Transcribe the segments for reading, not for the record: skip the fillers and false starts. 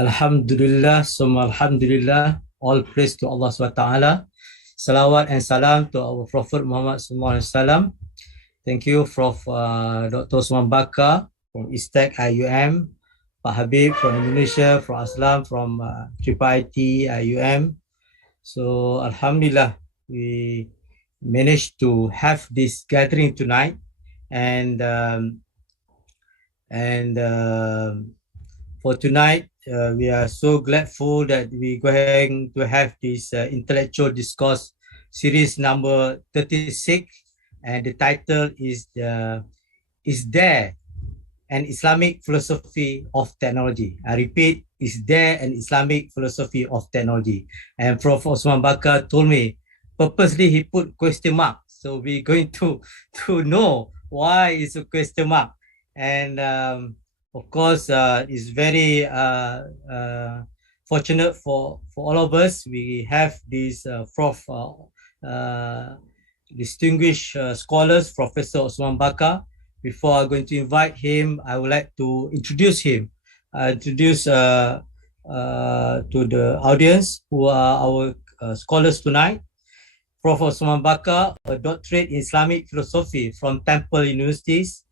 Alhamdulillah, summa alhamdulillah, all praise to Allah SWT. Salawat and salam to our Prophet Muhammad SAW. Thank you, Prof. Dr. Osman Bakar from ISTEC IIUM, Pak Habib from Indonesia, from Aslam from IIIT IIUM. So, alhamdulillah, we managed to have this gathering tonight, and for tonight, we are so grateful that we're going to have this intellectual discourse series number 36, and the title is there an Islamic philosophy of technology? I repeat, is there an Islamic philosophy of technology? And Prof. Osman Bakar told me, purposely he put question mark. So we're going to know why it's a question mark. And of course, it's very fortunate for all of us. We have these Prof. Distinguished scholars, Professor Osman Bakar. Before I'm going to invite him, I would like to introduce him. Introduce to the audience who are our scholars tonight. Prof. Osman Bakar, a doctorate in Islamic philosophy from Temple Universities,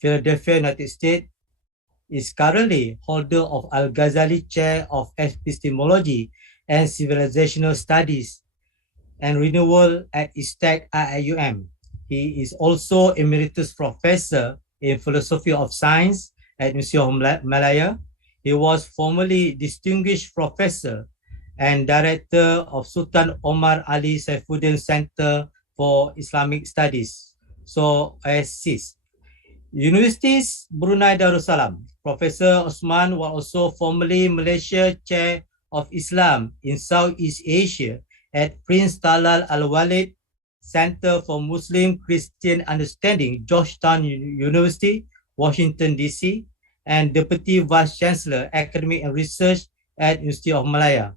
Philadelphia, United States, is currently holder of al-Ghazali Chair of Epistemology and Civilizational Studies and Renewal at ISTEC IIUM. He is also Emeritus Professor in Philosophy of Science at Museum of Malaya. He was formerly Distinguished Professor and Director of Sultan Omar Ali Saifuddin Center for Islamic Studies, so ISIS. Universities Brunei Darussalam. Professor Osman was also formerly Malaysia Chair of Islam in Southeast Asia at Prince Talal Al-Walid Center for Muslim Christian Understanding, Georgetown University, Washington, D.C., and Deputy Vice Chancellor, Academic and Research at University of Malaya.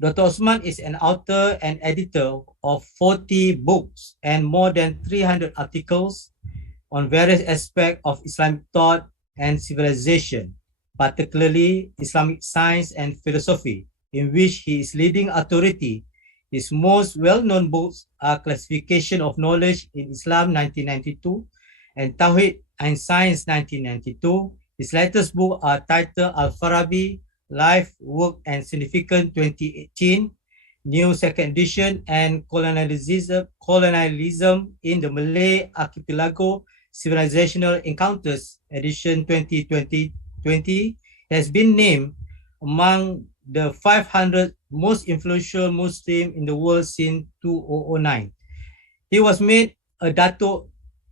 Dr. Osman is an author and editor of 40 books and more than 300 articles on various aspects of Islamic thought and civilization, particularly Islamic science and philosophy, in which he is leading authority. His most well-known books are Classification of Knowledge in Islam 1992 and Tawhid and Science 1992. His latest books are titled Al-Farabi, Life, Work and Significance 2018, New Second Edition, and Colonialism in the Malay Archipelago, Civilizational Encounters, edition 2020, has been named among the 500 most influential Muslims in the world since 2009. He was made a Datuk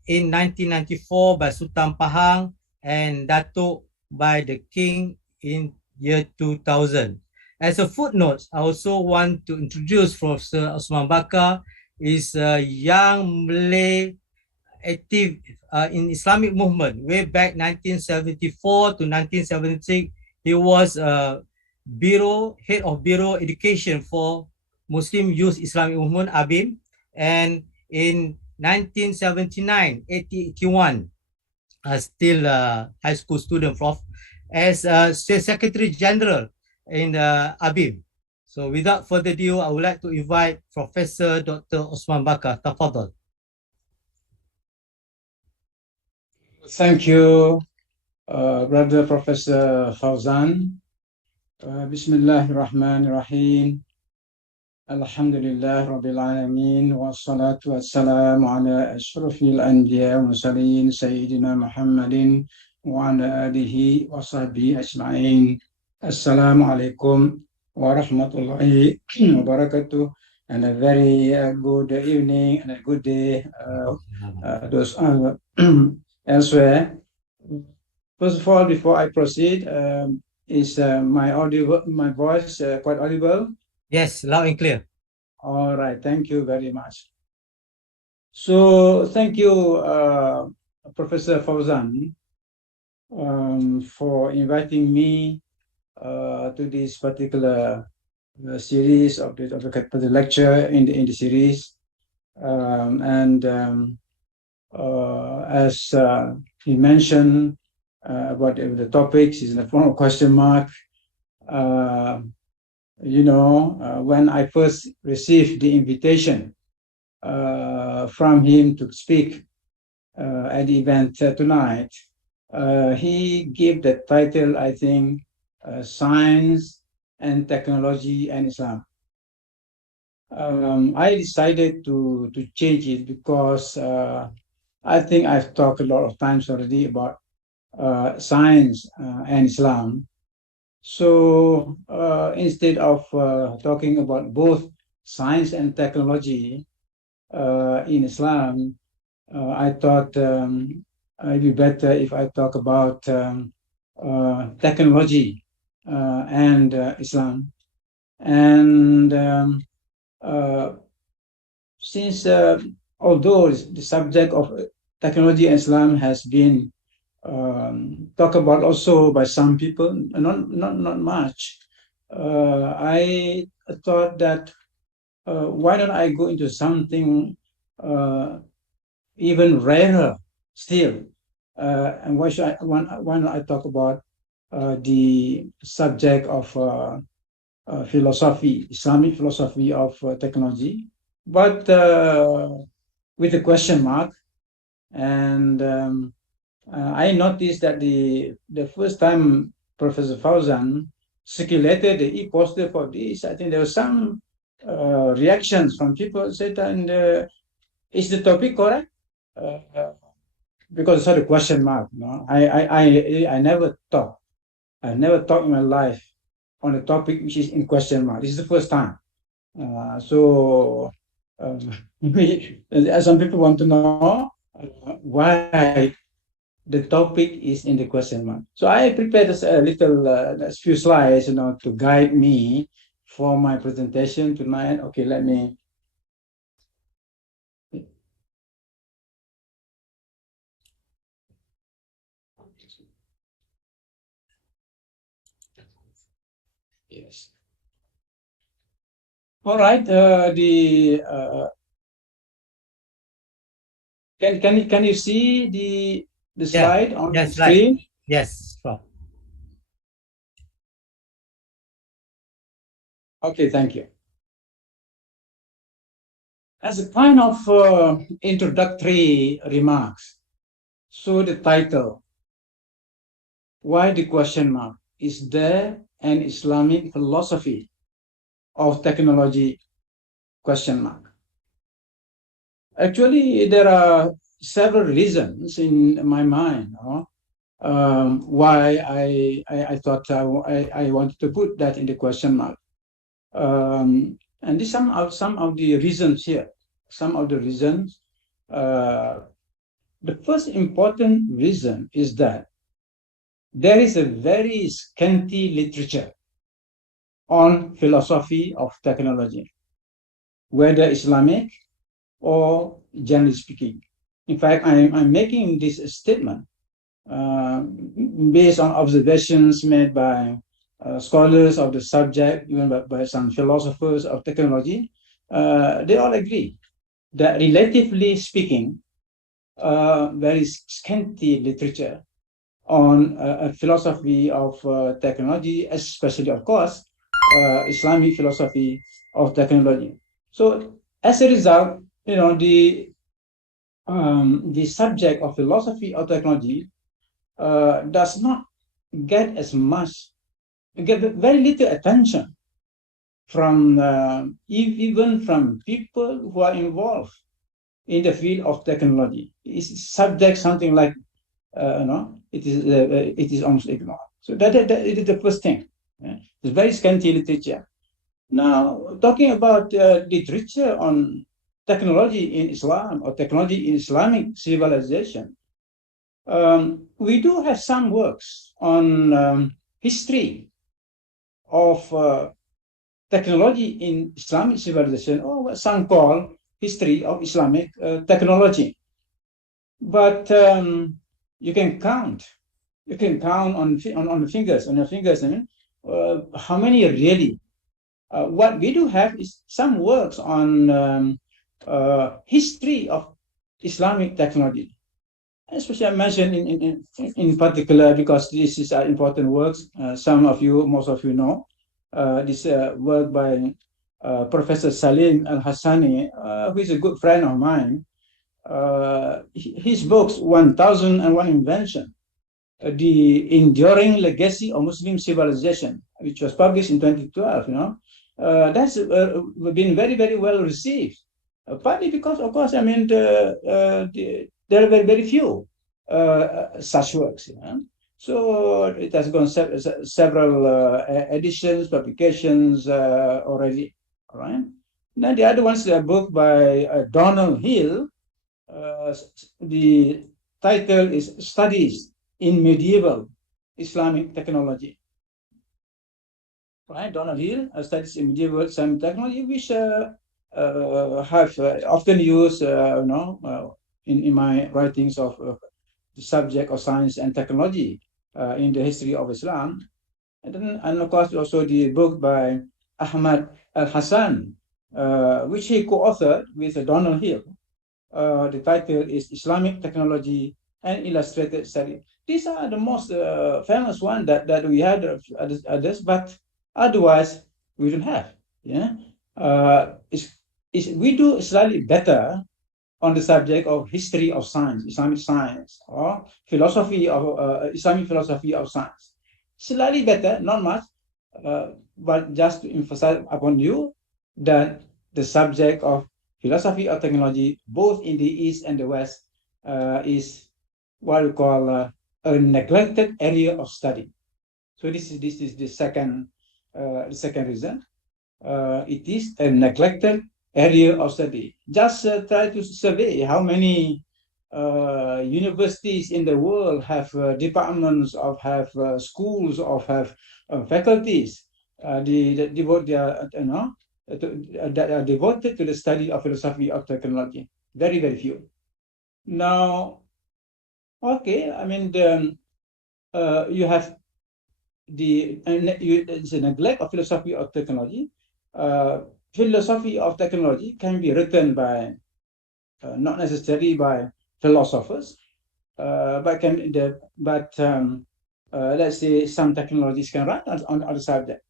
in 1994 by Sultan Pahang and Datuk by the King in year 2000. As a footnote, I also want to introduce Professor Osman Bakar. Is a young Malay active in Islamic movement way back 1974 to 1976. He was head of Bureau Education for Muslim Youth Islamic Movement, ABIM, and in 1979, 81, still a high school student, Prof, as Secretary General in ABIM. So without further ado, I would like to invite Professor Dr. Osman Bakar. Tafadhal. Thank you, Brother Professor Fauzan. Bismillahirrahmanirrahim. Alhamdulillah Rabbil Alameen. Wassalatu wassalamu ala ashrafil anbiya wa mursalin Sayyidina Muhammadin wa ala alihi wa sahbihi ajma'in. Assalamu alaikum wa rahmatullahi wa barakatuh. And a very good evening and a good day those elsewhere. First of all, before I proceed, is my voice quite audible? Yes, loud and clear. All right, thank you very much. So thank you, Professor Fauzan, for inviting me to this particular series of the lecture in the series, as he mentioned, about the topics is in the form of question mark. When I first received the invitation from him to speak at the event tonight, he gave the title, I think, Science and Technology and Islam. I decided to change it because I think I've talked a lot of times already about science and Islam. So instead of talking about both science and technology in Islam, I thought it'd be better if I talk about technology and Islam. And since although the subject of technology and Islam has been talked about also by some people, not much, I thought that why don't I go into something even rarer still? And why not I talk about the subject of philosophy, Islamic philosophy of technology, but with a question mark. And I noticed that the first time Professor Fauzan circulated the e-poster for this, I think there were some reactions from people said, and is the topic correct? Because it's sort of question mark. No? I never thought in my life on a topic which is in question mark. This is the first time. So some people want to know why the topic is in the question mark. So I prepared a little, a few slides, to guide me for my presentation tonight. Okay, let me. Yes. All right. Can you see the slide on the screen? Yes, Prof. Okay, thank you. As a kind of introductory remarks, so the title, why the question mark? Is there an Islamic philosophy of technology? Question mark. Actually, there are several reasons in my mind why I thought I wanted to put that in the question mark. And these some of the reasons here. Some of the reasons. The first important reason is that there is a very scanty literature on philosophy of technology, whether Islamic or generally speaking. In fact, I'm making this statement based on observations made by scholars of the subject, even by some philosophers of technology. They all agree that, relatively speaking, very scanty literature on a philosophy of technology, especially, of course, Islamic philosophy of technology. So, as a result, the subject of philosophy of technology does not get very little attention from even from people who are involved in the field of technology. It's subject something like it is almost ignored. So that it is the first thing. It's very scanty literature. Now, talking about literature on technology in Islam or technology in Islamic civilization, we do have some works on history of technology in Islamic civilization, or what some call history of Islamic technology. But you can count on your fingers. How many really? What we do have is some works on history of Islamic technology. Especially I mentioned in particular because this is important works. Some of you, most of you know, this work by Professor Salim Al-Hassani, who is a good friend of mine. His books, 1001 Invention, The Enduring Legacy of Muslim Civilization, which was published in 2012, that's been very, very well received. Partly because, of course, I mean, there are very, very few such works. So it has gone several editions, publications already. All right. Then the other one's a book by Donald Hill. The title is Studies in Medieval Islamic Technology. Right, Donald Hill, Studies in Medieval Islamic Technology, which have often used, in my writings of the subject of science and technology in the history of Islam. And of course, also the book by Ahmad Al-Hassan, which he co-authored with Donald Hill. The title is Islamic Technology and Illustrated Study. These are the most famous ones that we had others, but otherwise we don't have. We do slightly better on the subject of history of science, Islamic science, or philosophy of Islamic philosophy of science. Slightly better, not much, but just to emphasize upon you that the subject of philosophy of technology, both in the East and the West, is what we call a neglected area of study. So this is the second reason. It is a neglected area of study. Just try to survey how many universities in the world have departments, have schools, have faculties that devote their that are devoted to the study of philosophy of technology. Very, very few. Now, okay, I mean, you have it's a neglect of philosophy of technology. Philosophy of technology can be written by, not necessarily by philosophers, but let's say some technologies can write on the subject.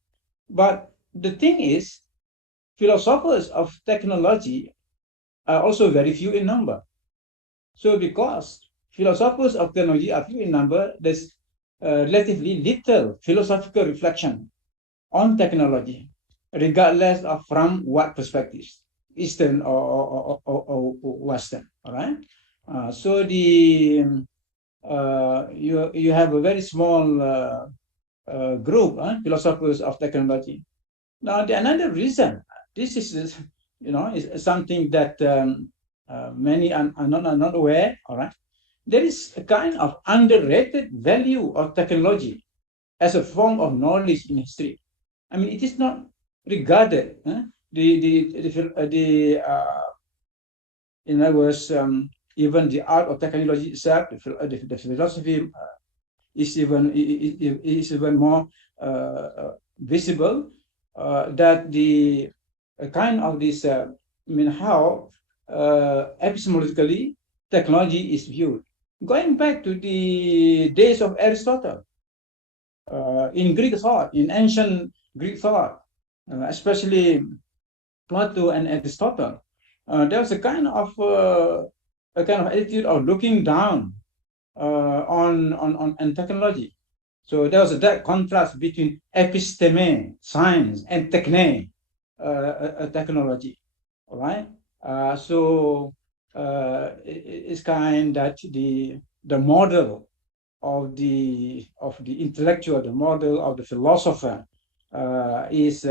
But the thing is, philosophers of technology are also very few in number. So because philosophers of technology are few in number, there's relatively little philosophical reflection on technology, regardless of from what perspectives, Eastern or Western. All right. So you have a very small group, philosophers of technology. Now, another reason, this is something that many are not aware. All right. There is a kind of underrated value of technology as a form of knowledge in history. I mean, it is not regarded. In other words, even the art of technology itself, the philosophy is even more visible. That the kind of this, how epistemologically technology is viewed. Going back to the days of Aristotle, in Greek thought, in ancient Greek thought, especially Plato and Aristotle, there was a kind of attitude of looking down on technology. So there was a direct contrast between episteme, science, and techne, technology. All right. It's kind that the model of the intellectual, the model of the philosopher is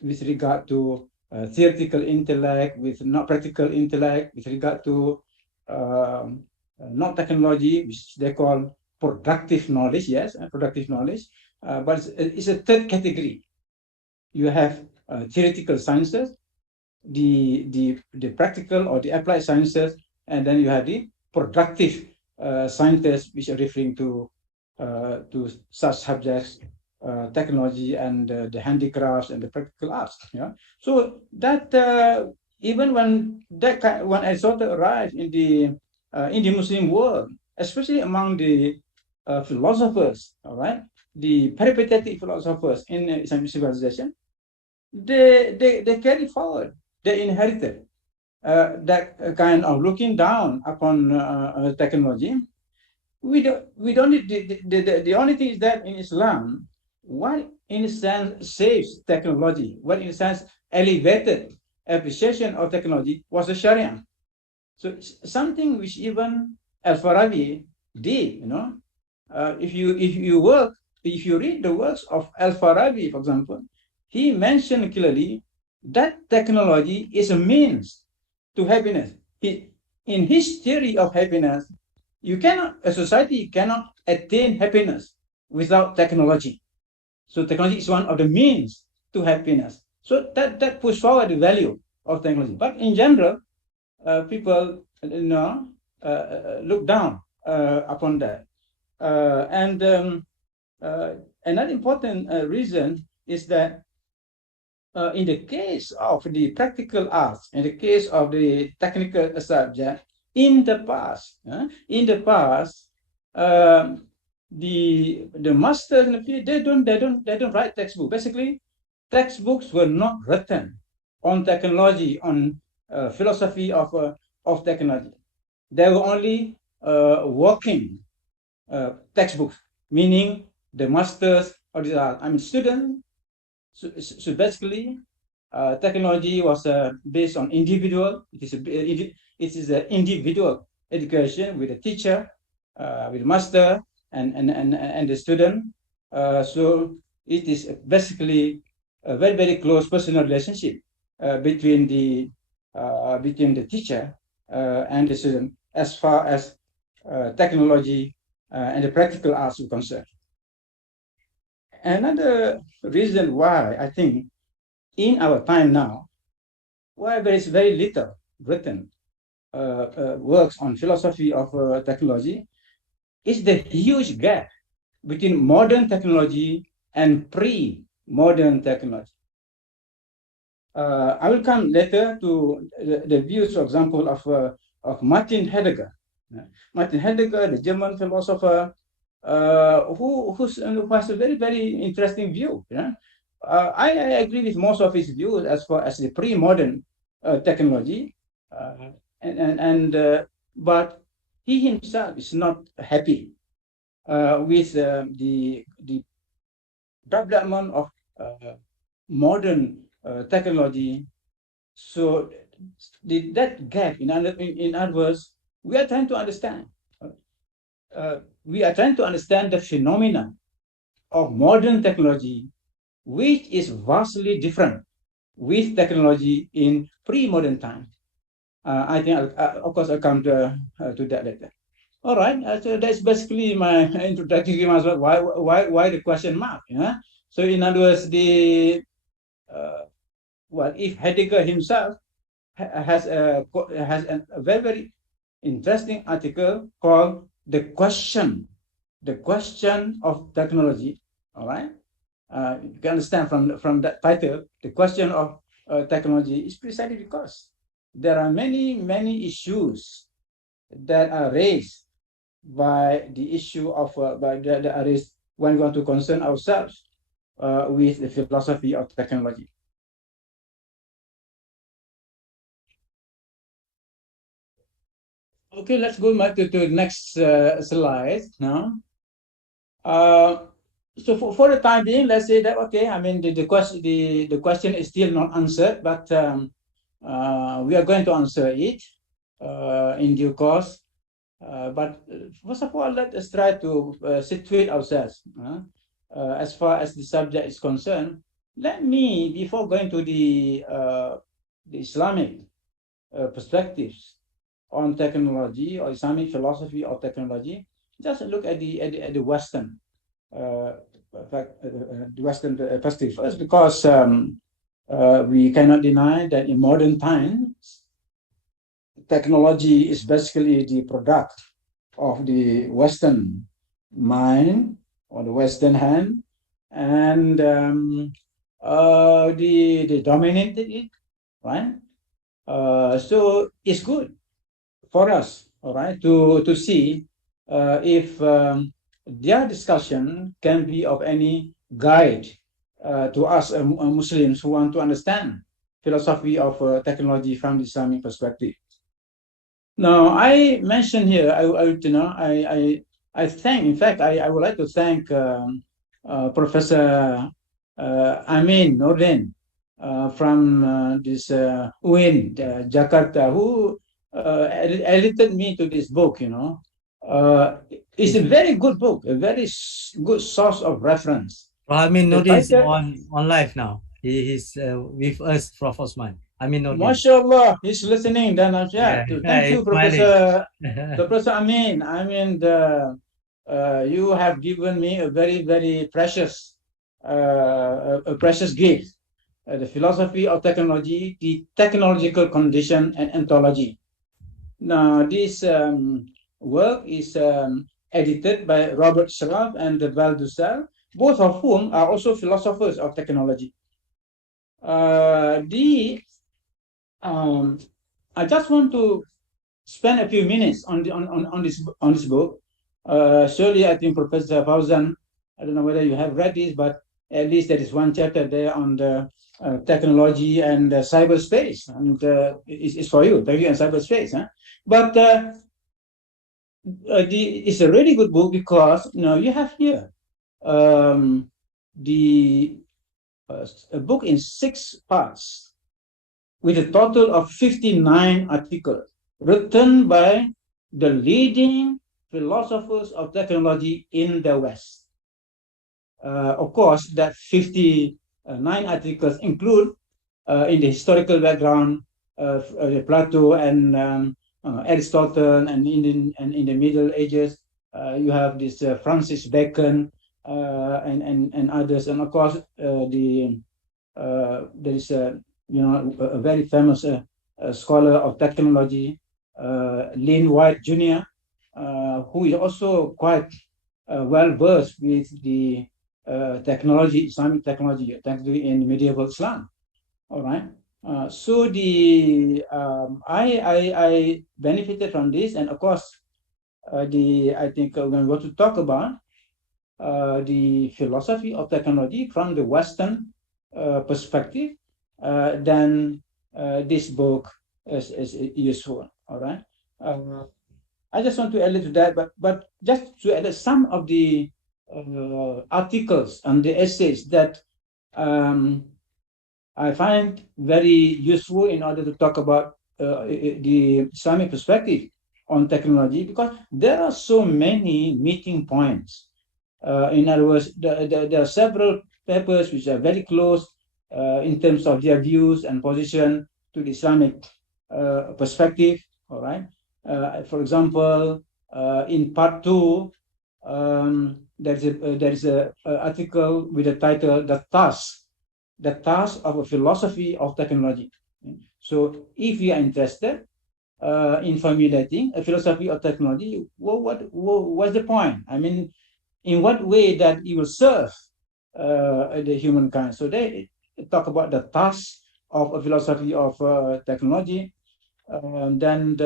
with regard to theoretical intellect, with not practical intellect, with regard to not technology, which they call productive knowledge. Yes, productive knowledge, but it's a third category. You have theoretical sciences, the practical or the applied sciences, and then you have the productive sciences, which are referring to such subjects, technology and the handicrafts and the practical arts. Yeah. So that even when Aristotle arrived in the in the Muslim world, especially among the philosophers, all right, the peripatetic philosophers in Islamic civilization, they carry forward, they inherited that kind of looking down upon technology. We don't need the only thing is that in Islam, what in a sense saves technology, what in a sense elevated appreciation of technology was the Sharia. So something which even Al-Farabi did, if you read the works of Al-Farabi, for example, he mentioned clearly that technology is a means to happiness. In his theory of happiness, a society cannot attain happiness without technology. So technology is one of the means to happiness. So that pushes forward the value of technology. But in general, people look down upon that. Another important reason is that in the case of the practical arts, in the case of the technical subject, in the past, the masters in the field, they don't write textbooks. Basically, textbooks were not written on technology, on philosophy of technology. They were only working textbooks, meaning the masters or the students. So basically, technology was based on individual. It is an individual education with a teacher, with a master, and the student. So it is basically a very, very close personal relationship between the teacher and the student, as far as technology and the practical arts are concerned. Another reason why I think in our time now, why there is very little written works on philosophy of technology, is the huge gap between modern technology and pre-modern technology. I will come later to the views, for example, of Martin Heidegger. Martin Heidegger, the German philosopher, who has a very, very interesting view. I agree with most of his views as far as the pre-modern technology, but he himself is not happy with the development of modern technology. So that gap, in other words, we are trying to understand. We are trying to understand the phenomena of modern technology, which is vastly different with technology in pre-modern times. I think, of course, I'll come to that later. All right, so that's basically my introductory remarks. Why the question mark? So in other words, if Heidegger himself has a very, very interesting article called the question of technology. All right, you can understand from that title, the question of technology is precisely because there are many issues that are raised by the issue of that are raised when we want to concern ourselves with the philosophy of technology. Okay, let's go back to the next slide now. So for the time being, let's say that, okay, I mean, the question is still not answered, but we are going to answer it in due course. But first of all, let us try to situate ourselves as far as the subject is concerned. Let me, before going to the Islamic perspectives on technology or Islamic philosophy of technology, just look at the Western perspective first, because we cannot deny that in modern times, technology is basically the product of the Western mind or the Western hand, and they dominated it, right? So it's good for us all right, to see if their discussion can be of any guide to us Muslims who want to understand philosophy of technology from the Islamic perspective. Now, I mentioned here, I thank, in fact, I would like to thank Professor Amin Noordin from this UIN, Jakarta, who edited me to this book, It's a very good book, a very good source of reference. I mean, The Noordin is title, on live now. He's with us, Prof. Osman. I mean, Noordin. MashaAllah, he's listening. Then, Yeah, thank you, he's smiling. Professor Amin. I mean, you have given me a very, very precious, a precious gift. The philosophy of technology, the technological condition, and ontology. Now, this work is edited by Robert Schraff and Val Dussel, both of whom are also philosophers of technology. I just want to spend a few minutes on this book. Surely, I think Professor Fauzan, I don't know whether you have read this, but at least there is one chapter there on the technology and cyberspace, and it's for you, technology and cyberspace. Huh? But it's a really good book because you have here a book in 6 parts with a total of 59 articles written by the leading philosophers of technology in the West. Of course, that 59 articles include in the historical background Plato and Aristotle, and in the Middle Ages you have this Francis Bacon and others, and of course there is a very famous scholar of technology, Lynn White Jr., who is also quite well versed with the technology, Islamic technology in medieval Islam. All right. So I benefited from this, and of course, I think we're going to talk about the philosophy of technology from the Western perspective. Then this book is useful. All right. I just want to add to that, but just to add some of the articles and the essays that I find very useful in order to talk about the Islamic perspective on technology, because there are so many meeting points. In other words, there are several papers which are very close in terms of their views and position to the Islamic perspective. All right. For example, in part 2, there is a article with the title "The Task of a Philosophy of Technology." So, if you are interested in formulating a philosophy of technology, what's the point? I mean, in what way that it will serve the humankind? So they talk about the task of a philosophy of technology. Then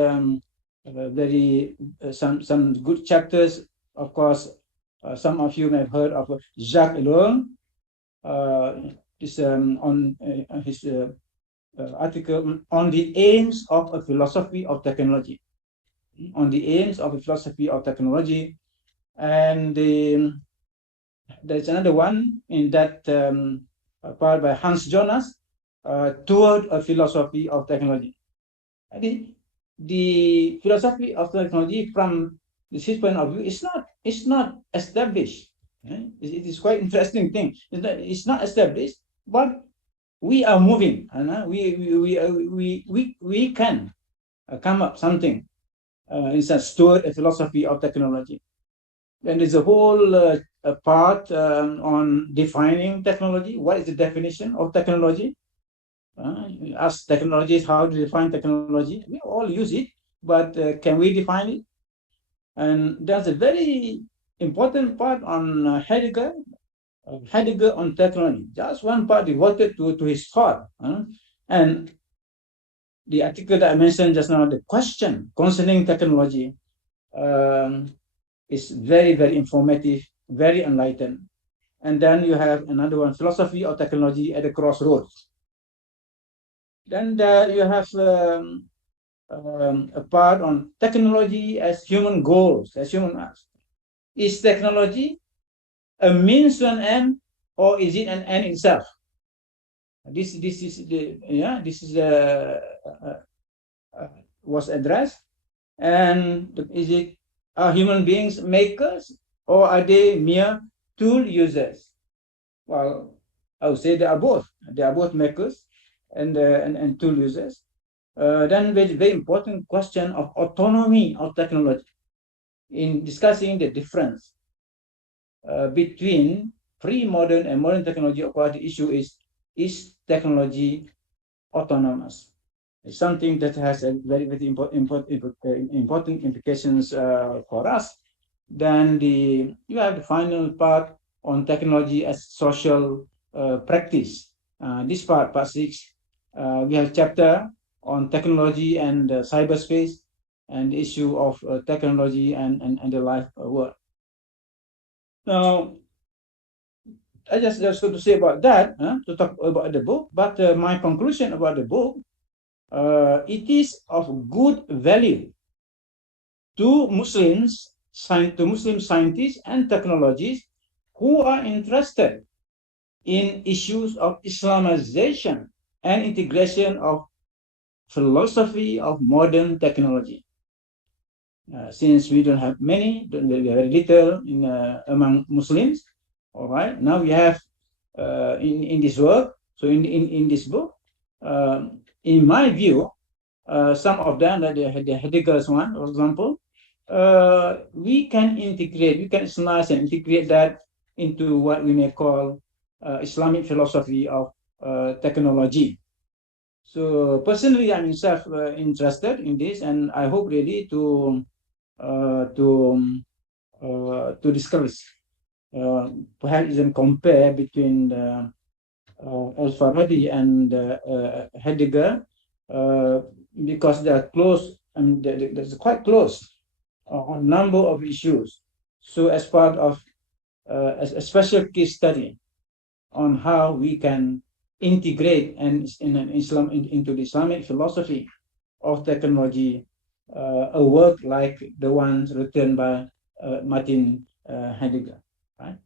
some good chapters. Of course, some of you may have heard of Jacques Ellul. This on his article on the aims of a philosophy of technology. On the aims of a philosophy of technology, and there's another one in that part by Hans Jonas, Toward a Philosophy of Technology. I think the philosophy of technology from his point of view is not established. It is quite interesting thing. It's not established, but we are moving, and we can come up something. It's toward a philosophy of technology. And there's a whole part on defining technology. What is the definition of technology? As technologists, how to define technology? We all use it, but can we define it? And there's a very important part on Heidegger on technology. Just one part devoted to his thought. And the article that I mentioned just now, the question concerning technology is very, very informative, very enlightened. And then you have another one, philosophy of technology at the crossroads. Then you have a part on technology as human goals, as human acts. Is technology a means to an end, or is it an end itself? This was addressed. And is it, are human beings makers, or are they mere tool users? Well, I would say they are both. They are both makers and tool users. Then very important question of autonomy of technology. In discussing the difference between pre-modern and modern technology, of course, the issue is technology autonomous? It's something that has a very, very important implications for us. Then you have the final part on technology as social practice. This part 6, we have a chapter on technology and cyberspace and the issue of technology and the life work. Now, I just going to say about that, to talk about the book, but my conclusion about the book, it is of good value to Muslim scientists and technologists who are interested in issues of Islamization and integration of philosophy of modern technology. Since we don't have many, very little among Muslims, all right. Now we have in this work. So in this book, in my view, some of them, like the Heidegger's one, for example, we can integrate, we can slice and integrate that into what we may call Islamic philosophy of technology. So personally, I'm interested in this, and I hope really to discuss, perhaps even compare between Al-Farabi and Heidegger, because they are close, and they're quite close on a number of issues. So as part of a special case study on how we can integrate into the Islamic philosophy of technology, a work like the ones written by Martin Heidegger, right?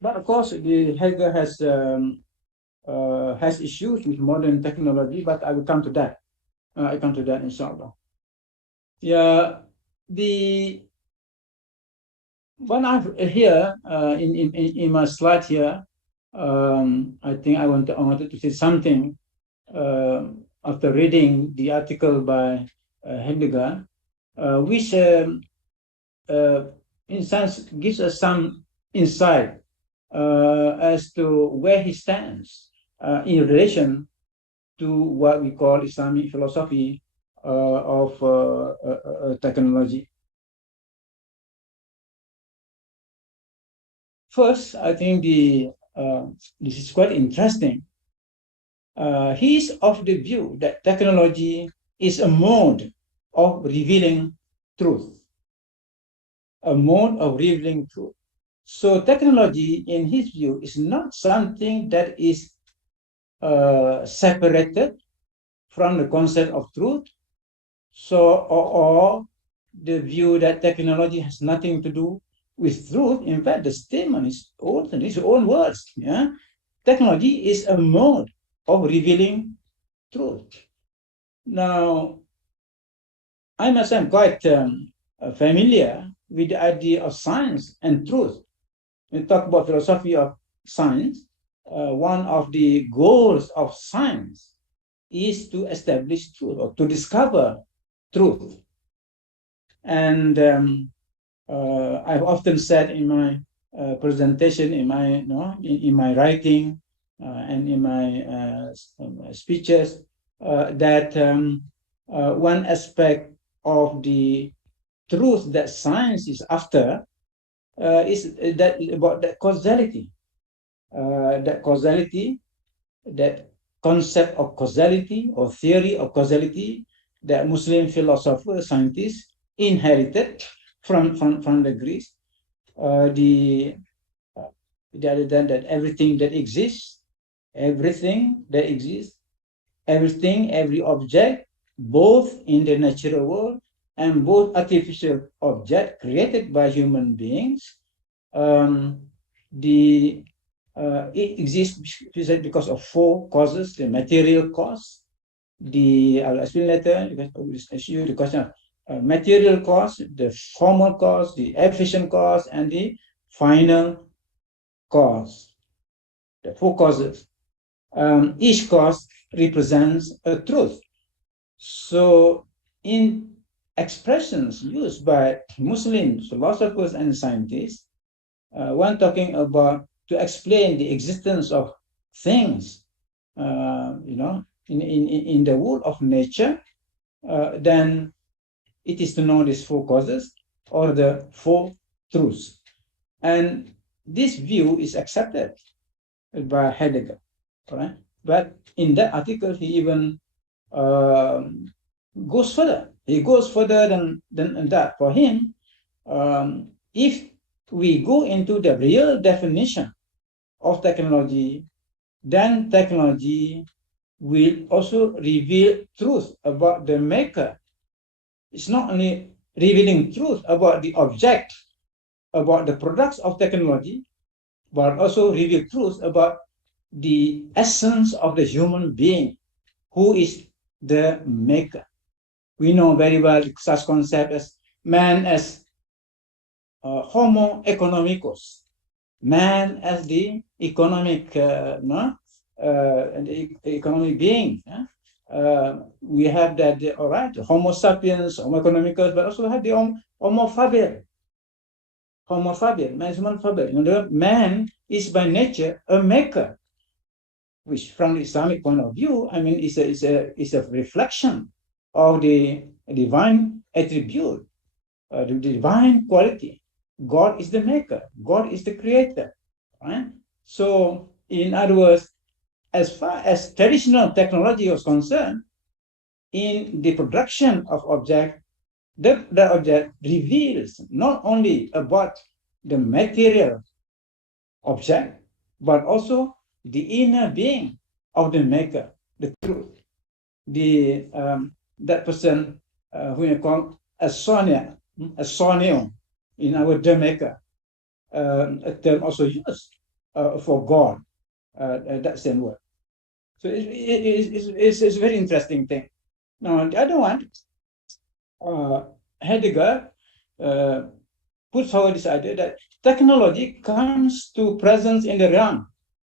But of course, the Heidegger has issues with modern technology, but I will come to that. I come to that, inshallah. Yeah, the one I've here in my slide here, I think I wanted to say something after reading the article by Heidegger, which in a sense gives us some insight as to where he stands in relation to what we call Islamic philosophy of technology. First, I think this is quite interesting. He is of the view that technology is a mode of revealing truth. A mode of revealing truth. So technology, in his view, is not something that is separated from the concept of truth. So, or the view that technology has nothing to do with truth. In fact, the statement is his own words. Yeah, technology is a mode of revealing truth. Now, I myself am quite familiar with the idea of science and truth. When we talk about philosophy of science, one of the goals of science is to establish truth or to discover truth. And I've often said in my presentation, in my writing, and in my speeches, that one aspect of the truth that science is after is that about that causality, that concept of causality or theory of causality that Muslim philosophers, scientists inherited from the Greeks. The other than that, everything that exists, every object, both in the natural world and both artificial object created by human beings, it exists because of four causes: the material cause, I'll explain later, the question of material cause, the formal cause, the efficient cause, and the final cause. The four causes. Each cause represents a truth. So in expressions used by Muslim philosophers and scientists, when talking about to explain the existence of things, in the world of nature, then it is to know these four causes or the four truths. And this view is accepted by Heidegger, right? But in that article, he even goes further. He goes further than that. For him, if we go into the real definition of technology, then technology will also reveal truth about the maker. It's not only revealing truth about the object, about the products of technology, but also reveal truth about the essence of the human being, who is the maker. We know very well such concept as man as Homo economicus, man as the economic economic being. We have that, all right, Homo sapiens, Homo economicus, but also have the Homo faber. Homo faber, man is human faber. Man is by nature a maker, which from the Islamic point of view, I mean, is a reflection of the divine attribute, the divine quality. God is the maker. God is the creator. Right? So, in other words, as far as traditional technology was concerned, in the production of object, the object reveals not only about the material object, but also the inner being of the maker, the truth. That person who you call a sonio in our the maker, a term also used for God, that same word. So it's a very interesting thing. Now, on the other one, Heidegger put forward this idea that technology comes to presence in the realm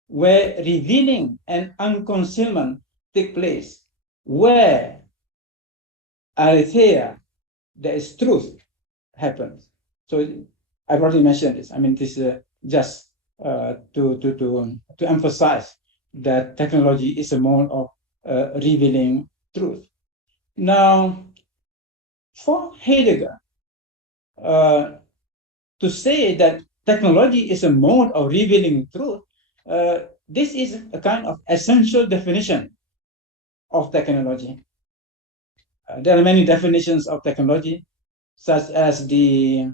where revealing and unconcealment take place, where aletheia, there is truth, happens. So I've already mentioned this. I mean, this is just to emphasize that technology is a mode of revealing truth. Now, for Heidegger, to say that technology is a mode of revealing truth, this is a kind of essential definition of technology. There are many definitions of technology, such as the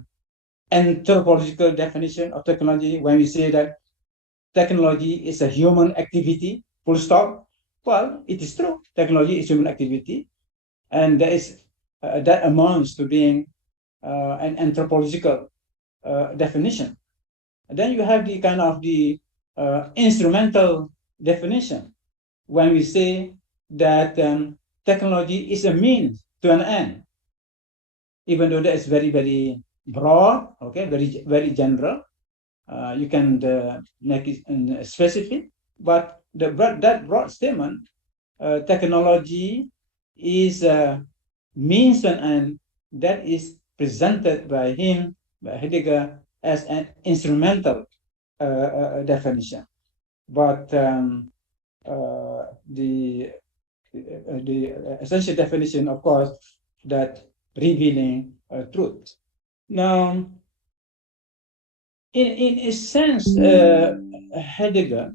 anthropological definition of technology, when we say that technology is a human activity, full stop. Well, it is true. Technology is human activity, and there is that amounts to being an anthropological definition. And then you have the kind of the instrumental definition, when we say that technology is a means to an end, even though that is very, very broad, okay, very, very general. You can make it specific, but that broad statement, technology is a means to an end, that is presented by him, by Heidegger, as an instrumental definition. But the essential definition, of course, that revealing truth. Now, in a sense, Heidegger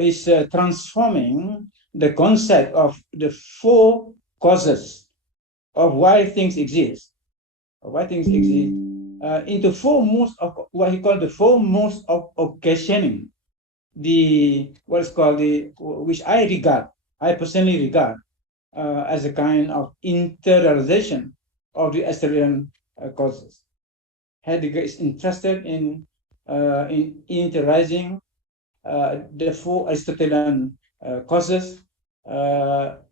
is transforming the concept of the four causes of why things exist, into four modes of what he called the four modes of occasioning the what is called the which I personally regard as a kind of internalization of the Aristotelian causes. Heidegger is interested in internalizing the four Aristotelian causes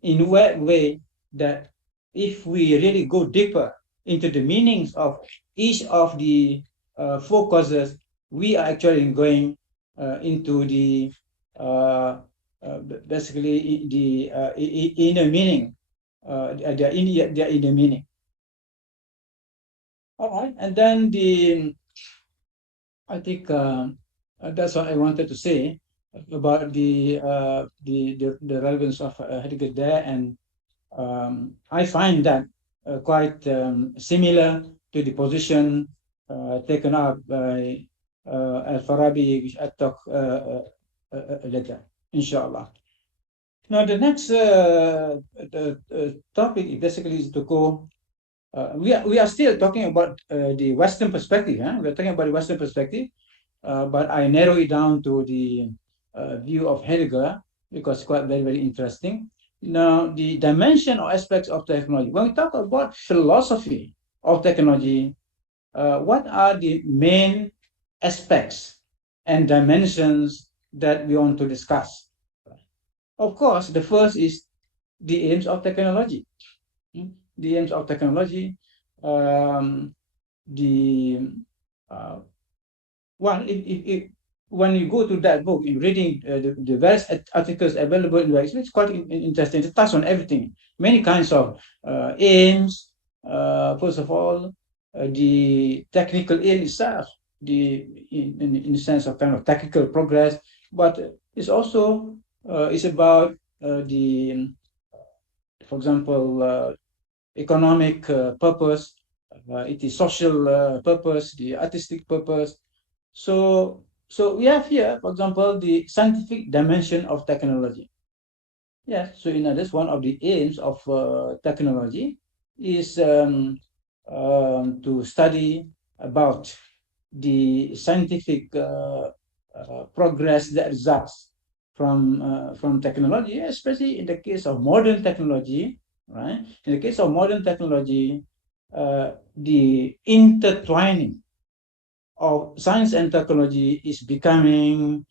in a way that if we really go deeper into the meanings of each of the four causes, we are actually going into the basically the inner meaning, their inner meaning. All right, and then I think that's what I wanted to say about the relevance of Heidegger there, and I find that quite similar to the position taken up by Al-Farabi, which I talk later, inshallah. Now, the next topic basically is to go. We are still talking about the Western perspective. We're talking about the Western perspective, but I narrow it down to the view of Heidegger because it's quite very interesting. Now, the dimension or aspects of technology. When we talk about philosophy of technology, what are the main aspects and dimensions that we want to discuss? Of course, the first is the aims of technology. The aims of technology, when you go to that book, in reading the various articles available in the it's quite interesting. It touches on everything, many kinds of aims. First of all, the technical aim itself, in the sense of kind of technical progress, but it's also it's about for example, economic purpose, it is social purpose, the artistic purpose. So we have here, for example, the scientific dimension of technology. Yes, so in others, one of the aims of technology is to study about the scientific progress that results from technology, especially in the case of modern technology, right? In the case of modern technology, the intertwining of science and technology is becoming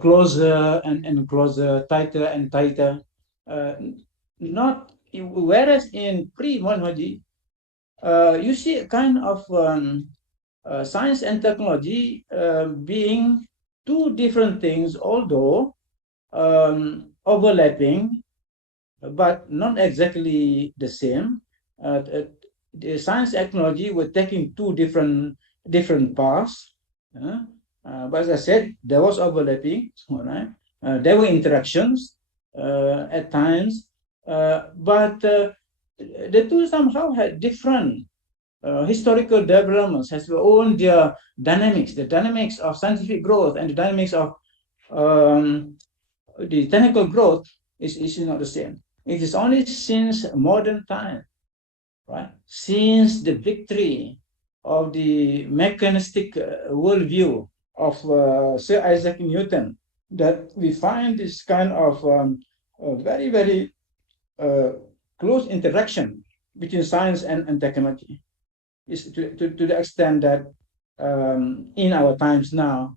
closer and closer, tighter and tighter. Whereas in pre-modern, you see a kind of science and technology being two different things, although overlapping, but not exactly the same. The science and technology were taking two different paths. But as I said, there was overlapping, right? There were interactions at times, but the two somehow had different historical developments, has own their dynamics, the dynamics of scientific growth and the dynamics of the technical growth is not the same. It is only since modern time, right? Since the victory of the mechanistic worldview of Sir Isaac Newton, that we find this kind of very close interaction between science and technology. Is to the extent that in our times now,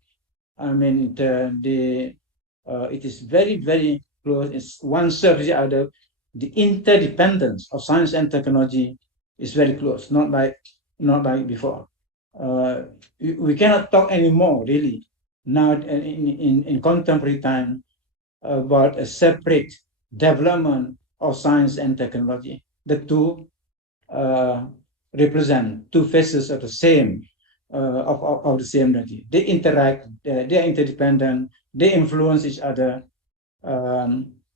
I mean, it is very close. It's one serves the other. The interdependence of science and technology is very close, not like before. We cannot talk anymore, really, now in contemporary time about a separate development of science and technology. The two represent two faces of the same of the same entity. They interact, they are interdependent, they influence each other.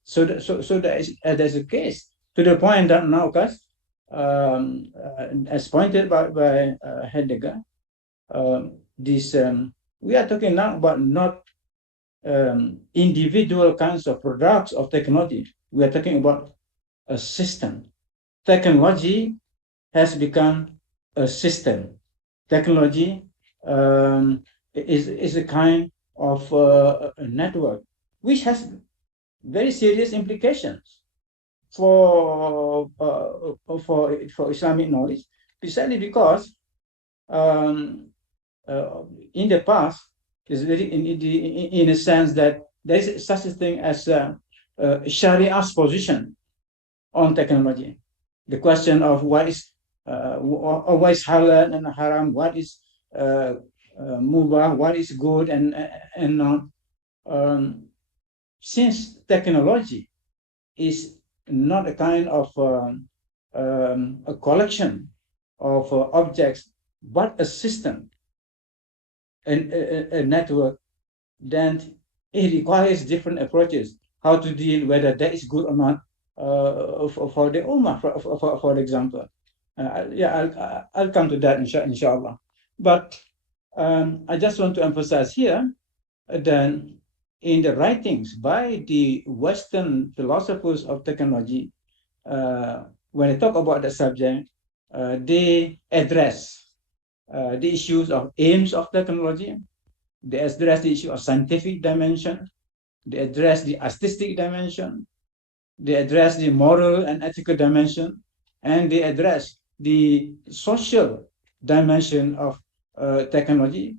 So there's a case to the point that now, as pointed by Heidegger, we are talking now about not individual kinds of products of technology. We are talking about a system. Technology has become a system. Technology is a kind of a network, which has very serious implications for Islamic knowledge, precisely because in the past, is very in a sense that there is such a thing as Sharia's position on technology. The question of what is halal and haram, what is mubah, what is good and not. Since technology is not a kind of a collection of objects, but a system, a network, then it requires different approaches. How to deal, whether that is good or not for the ummah, for example. I'll come to that inshallah. But I just want to emphasize here that in the writings by the Western philosophers of technology, when they talk about the subject, they address the issues of aims of technology, they address the issue of scientific dimension, they address the artistic dimension, they address the moral and ethical dimension, and they address the social dimension of technology.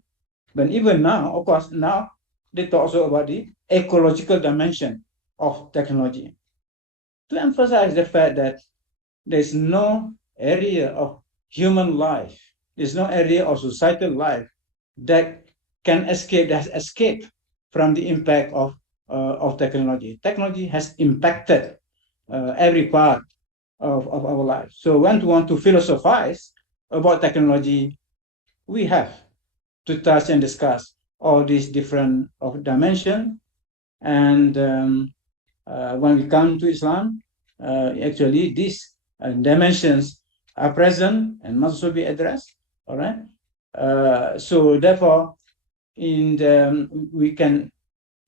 But even now, of course, now they talk also about the ecological dimension of technology, to emphasize the fact that there's no area of human life, there's no area of societal life that can escape, that has escaped from the impact of technology. Technology has impacted every part of our life. So when we want to philosophize about technology, we have to touch and discuss all these different dimensions. And when we come to Islam, actually these dimensions are present and must also be addressed. All right. So therefore, we can,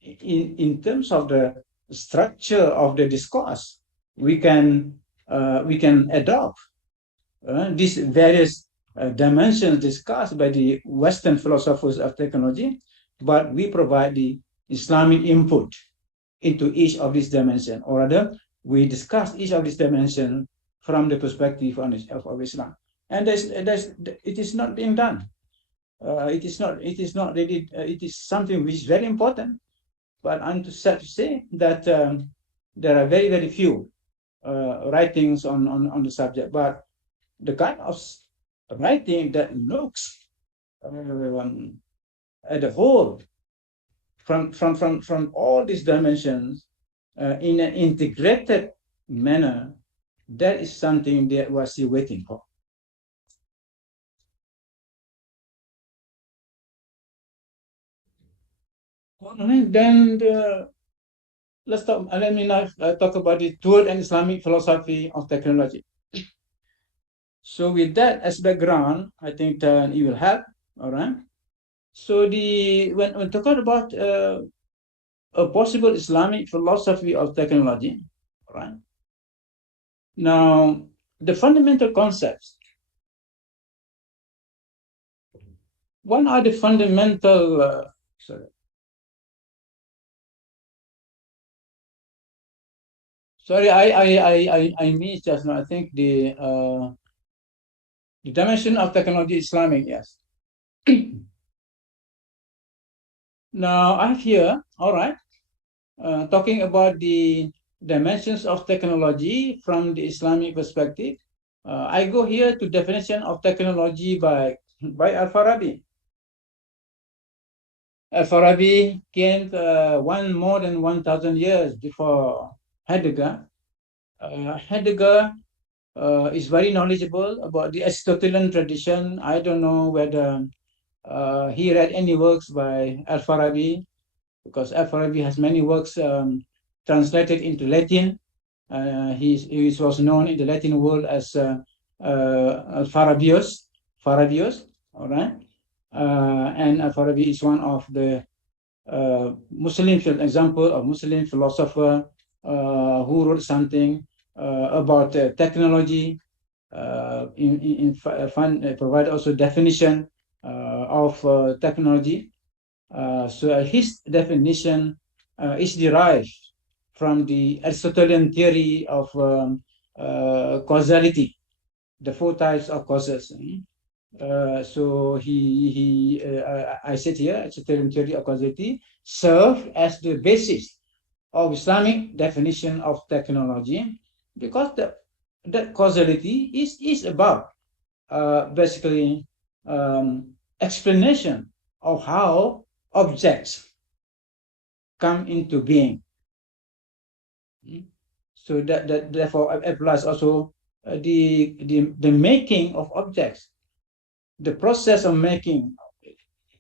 in terms of the structure of the discourse, we can adopt these various dimensions discussed by the Western philosophers of technology, but we provide the Islamic input into each of these dimensions, or rather, we discuss each of these dimensions from the perspective of Islam. And it is not being done. It is not really, it is something which is very important, but I'm sad to say that there are very, very few writings on the subject. But the kind of writing that looks at the whole from all these dimensions in an integrated manner, that is something that we're still waiting for. Then let's talk. Let me now talk about the Turk and Islamic philosophy of technology. So with that as background, I think it will help. All right. So when talking about a possible Islamic philosophy of technology, all right. Now the fundamental concepts. What are the fundamental? Sorry, I missed just now. I think the dimension of technology Islamic, yes. Now I have here, all right, talking about the dimensions of technology from the Islamic perspective. I go here to definition of technology by Al-Farabi. Al-Farabi came more than 1,000 years before Heidegger. Heidegger is very knowledgeable about the Aristotelian tradition. I don't know whether he read any works by Al-Farabi, because Al-Farabi has many works translated into Latin. He was known in the Latin world as Farabius, all right? And Al-Farabi is one of the Muslim, for example, a Muslim philosopher who wrote something about technology, provide also definition of technology. So his definition is derived from the Aristotelian theory of causality, the four types of causes. So I said here, Aristotelian theory of causality serve as the basis of Islamic definition of technology, because that causality is about basically explanation of how objects come into being. So that therefore applies also the making of objects, the process of making.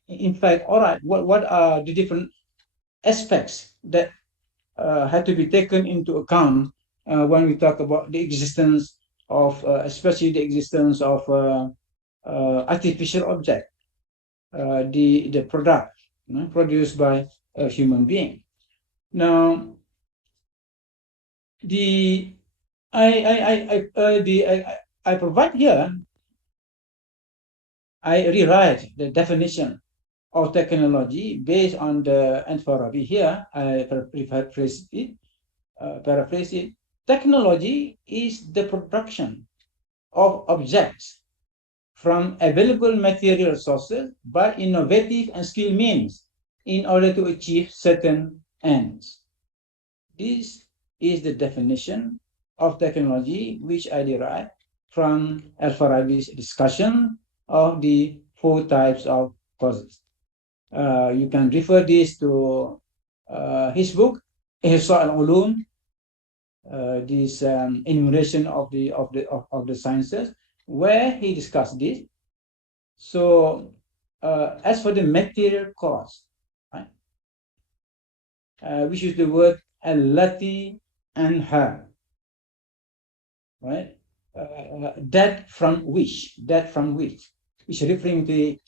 In fact, all right, what are the different aspects that had to be taken into account when we talk about the existence of, especially the existence of artificial object, the product produced by a human being. Now, I provide here, I rewrite the definition of technology based on the Al-Farabi here. I paraphrase it. Technology is the production of objects from available material sources by innovative and skilled means in order to achieve certain ends. This is the definition of technology which I derive from Al-Farabi's discussion of the four types of causes. You can refer this to his book, Ihsa al-Ulum, this enumeration of the sciences, where he discussed this. So, as for the material cause, right, we use the word allati anha, right? That from which, which referring to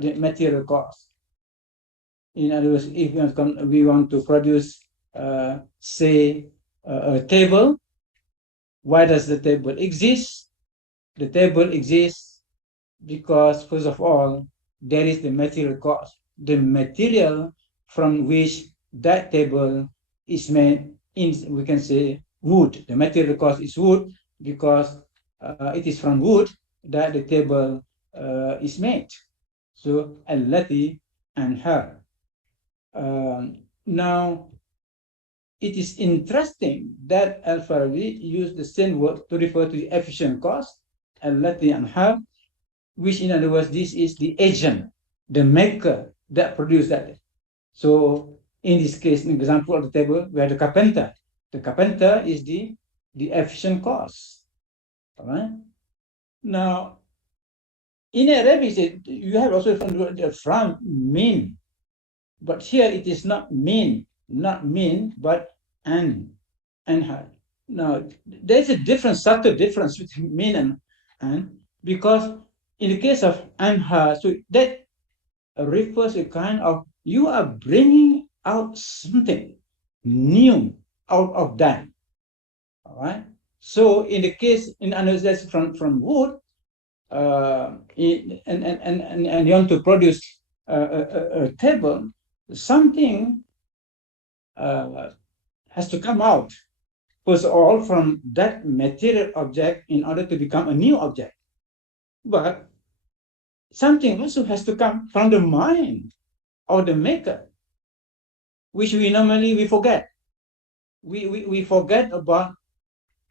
the material cause. In other words, if we want to produce, say, a table, why does the table exist? The table exists because, first of all, there is the material cause. The material from which that table is made, we can say wood. The material cause is wood because it is from wood that the table is made. So, allati anha. Now, it is interesting that Al-Farabi used the same word to refer to the efficient cause, allati anha, which in other words, this is the agent, the maker that produced that. So, in this case, an example of the table, we have the carpenter. The carpenter is the efficient cause. All right? Now, in Arabic, you have also from mean, but here it is not mean, but and her. Now, there is a subtle difference between mean and, because in the case of anha, so that refers to kind of, you are bringing out something new out of that. All right. So in the case, in analysis from wood, and you want to produce a table, something has to come out, first of all, from that material object in order to become a new object. But something also has to come from the mind of the maker, which we normally forget. We forget about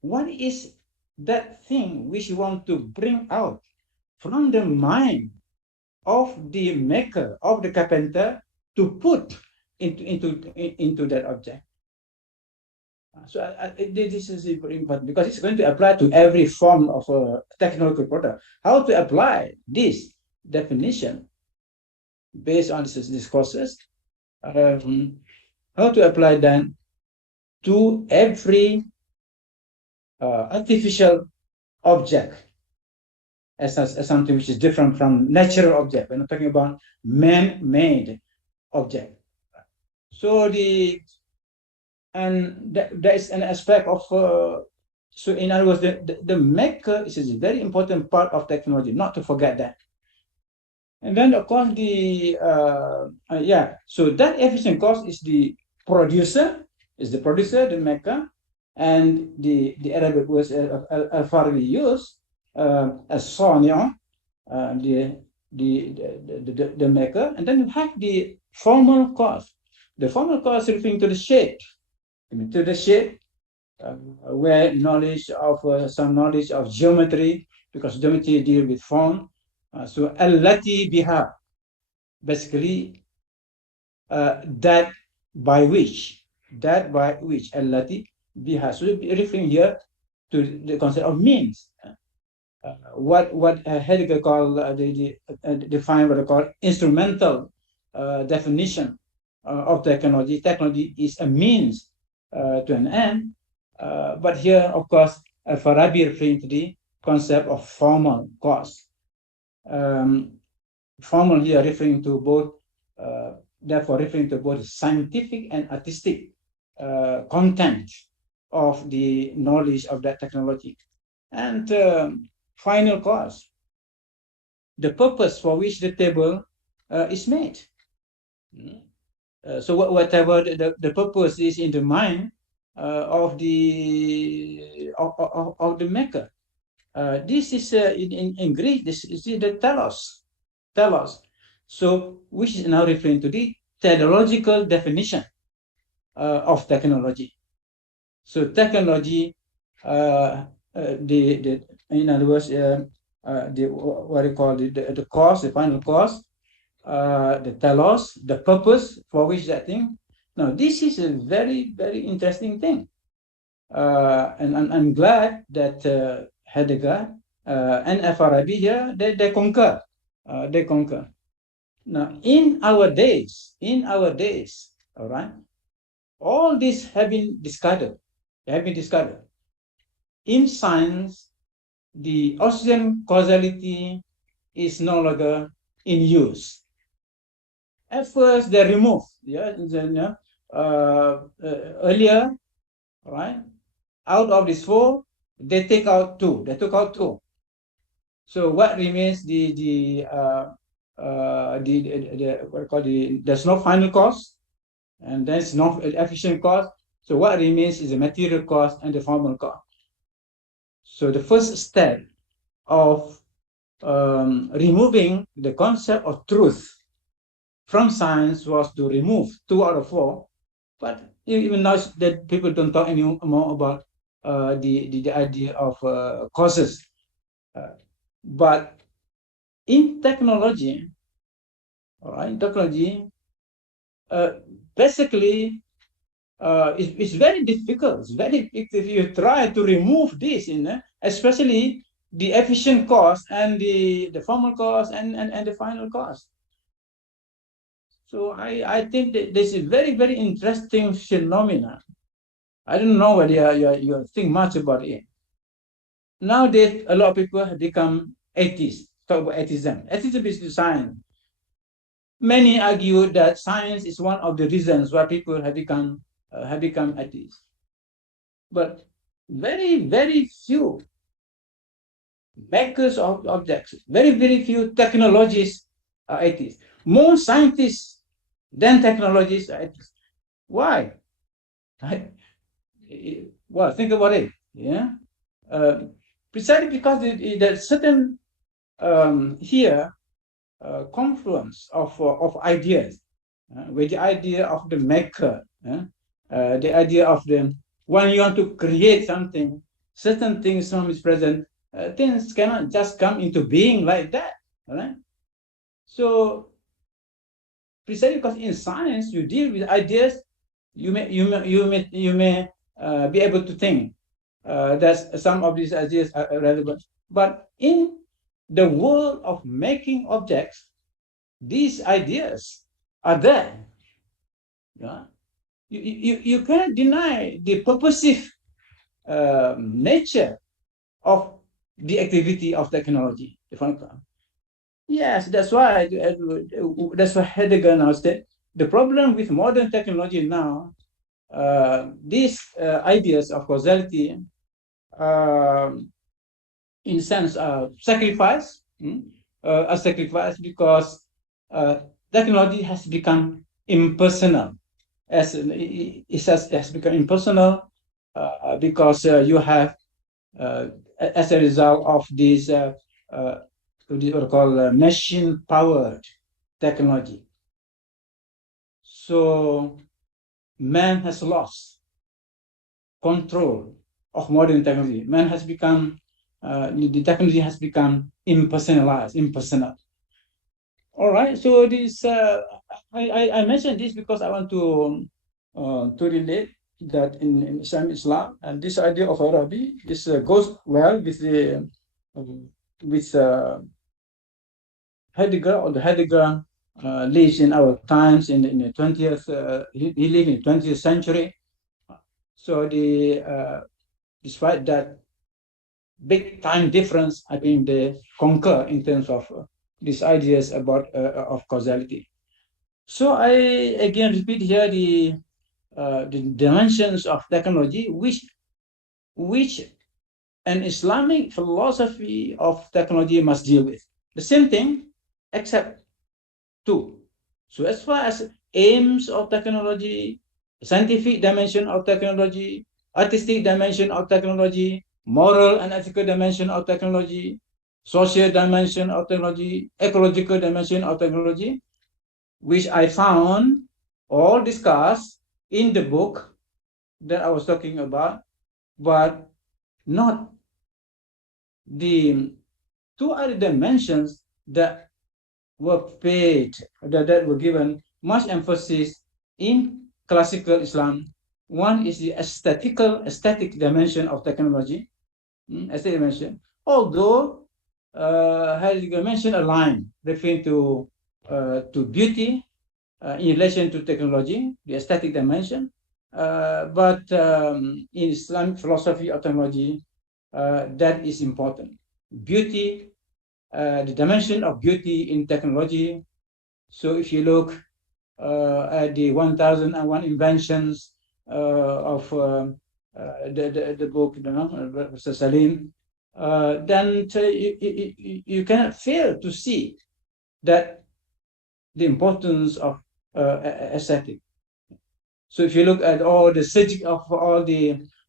what is that thing which you want to bring out from the mind of the maker, of the carpenter, to put into that object. So this is very important because it's going to apply to every form of a technological product. How to apply this definition based on these discourses? How to apply them to every artificial object as something which is different from natural object. We're not talking about man-made object. So there is an aspect of so in other words, the maker is a very important part of technology, not to forget that. And then of course so that efficient cost is the producer, the maker, and the Arabic words al-Farabi use as sania, the maker, and then you have the formal cost. The formal cost referring to the shape, where some knowledge of geometry, because geometry deal with form. So allati biha, basically that by which allati biha. So referring here to the concept of means. What Heidegger called define what they call instrumental definition of technology. Technology is a means to an end, but here, of course, Farabi referring to the concept of formal cause. Formal here referring to both, therefore referring to both scientific and artistic content of the knowledge of that technology. And final cause, the purpose for which the table is made. So whatever the purpose is in the mind of the maker. This is in Greek. This is the telos. So which is now referring to the theological definition of technology. So technology, in other words, what do you call it? The cause, the final cause, the telos, the purpose for which that thing. Now, this is a very, very interesting thing. And I'm glad that Heidegger and Farabi here, they concur. Now, in our days, all right, all this have been discarded. In science, the Austrian causality is no longer in use. At first, they removed, earlier, right? Out of these four, they took out two. So what remains there's no final cost, and there's no efficient cost. So what remains is the material cost and the formal cost. So the first step of removing the concept of truth from science was to remove 2 out of 4. But even now that people don't talk anymore about the idea of causes. But in technology, all right, basically it's very difficult. If you try to remove this, especially the efficient cost and the formal cost and the final cost. So I think that this is very, very interesting phenomenon. I don't know whether you think much about it. Nowadays, a lot of people have become atheists, talk about atheism. Atheism is science. Many argue that science is one of the reasons why people have become atheists. But very, very few makers of objects, very, very few technologists are atheists. More scientists than technologists are atheists. Why? Well, think about it. Yeah, precisely because there's certain confluence of ideas, with the idea of the maker, the idea of when you want to create something, certain things from is present. Things cannot just come into being like that, right? So precisely because in science you deal with ideas, you may be able to think that some of these ideas are relevant. But in the world of making objects, these ideas are there. Yeah? You cannot deny the purposive nature of the activity of technology. Yes, that's why Heidegger now said the problem with modern technology now, these ideas of causality, in a sense, sacrifice, a sacrifice because technology has become impersonal. It has become impersonal because you have, as a result of this, what we call machine-powered technology. So man has lost control of modern technology. Man has become, the technology has become impersonalized, impersonal. All right, so this, I mentioned this because I want to relate that in Islam, and this idea of Arabi goes well with the with Heidegger, or the Heidegger lives in our times in the 20th. He lived in the 20th century. So despite that big time difference, I think they concur in terms of these ideas about of causality. So I again repeat here the dimensions of technology, which an Islamic philosophy of technology must deal with. The same thing, except two. So as far as aims of technology, scientific dimension of technology, artistic dimension of technology, moral and ethical dimension of technology, social dimension of technology, ecological dimension of technology, which I found all discussed in the book that I was talking about, but not the two other dimensions that were paid, that were given much emphasis in classical Islam. One is the aesthetic dimension of technology, aesthetic dimension, although Heidegger mentioned a line referring to beauty in relation to technology, the aesthetic dimension, but in Islamic philosophy of technology, that is important. Beauty, the dimension of beauty in technology. So if you look at the 1001 inventions of the book, Mr. Salim, then you cannot fail to see that the importance of aesthetic. So if you look at all the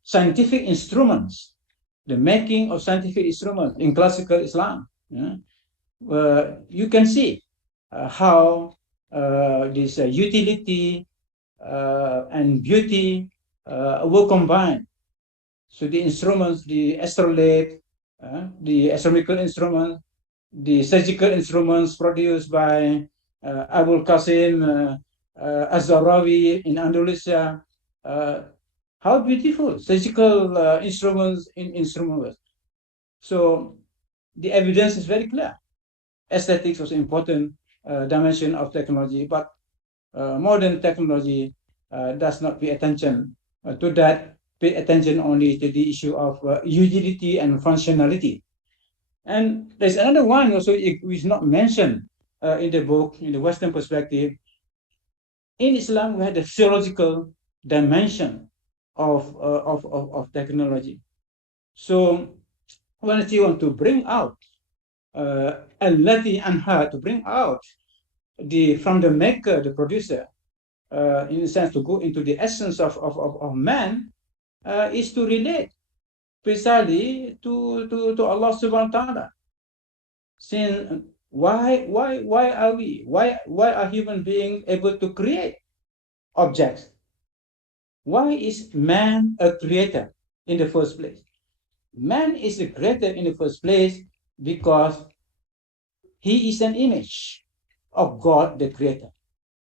scientific instruments, the making of scientific instruments in classical Islam, you can see how this utility and beauty were combined. So the instruments, the astrolabe, the astronomical instruments, the surgical instruments produced by Abul Qasim Az-Zahrawi in Andalusia, how beautiful surgical instruments in instruments. So the evidence is very clear. Aesthetics was an important dimension of technology, but modern technology does not pay attention to that, pay attention only to the issue of utility and functionality. And there's another one also which is not mentioned in the book, in the Western perspective. In Islam, we had the theological dimension of technology. So when you want to bring out al-lati anha, to bring out from the maker, the producer, in a sense, to go into the essence of man, is to relate precisely to Allah subhanahu wa ta'ala. Saying, why are human beings able to create objects? Why is man a creator in the first place? Man is a creator in the first place because he is an image of God, the creator.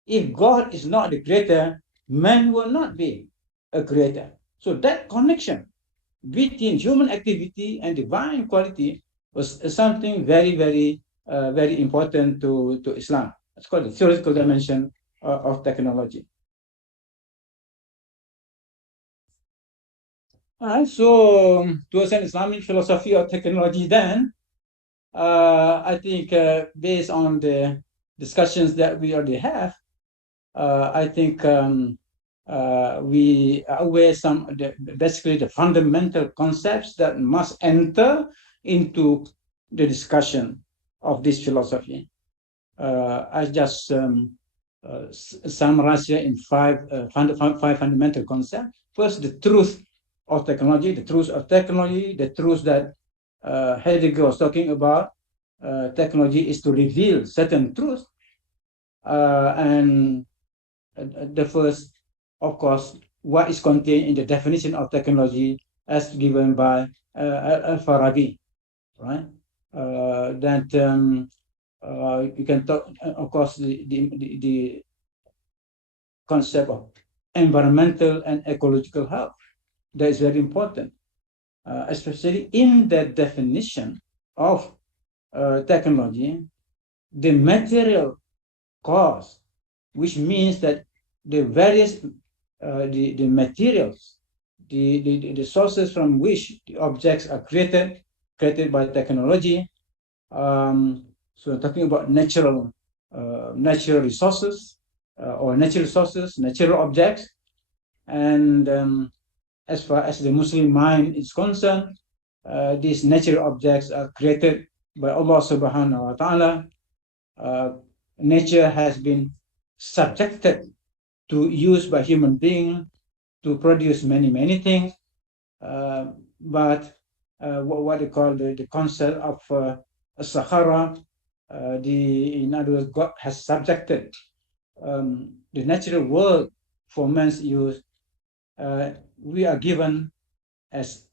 If God is not the creator, man will not be a creator. So that connection between human activity and divine quality was something very, very, very important to Islam. It's called the theological dimension of technology. So towards an Islamic philosophy of technology, then I think based on the discussions that we already have, I think we are aware basically the fundamental concepts that must enter into the discussion of this philosophy. I just summarize here in five fundamental concepts. First, the truth of technology, the truth that Heidegger was talking about. Technology is to reveal certain truths. And the first, of course, what is contained in the definition of technology as given by Al-Farabi, right? That you can talk, of course, the concept of environmental and ecological health. That is very important, especially in the definition of technology, the material cause, which means that the various the materials, the sources from which the objects are created by technology. So talking about natural resources natural objects, and as far as the Muslim mind is concerned, these natural objects are created by Allah subhanahu wa ta'ala. Nature has been subjected to use by human beings to produce many things, but what they call the concept of Sahara, in other words, God has subjected the natural world for man's use. We are given as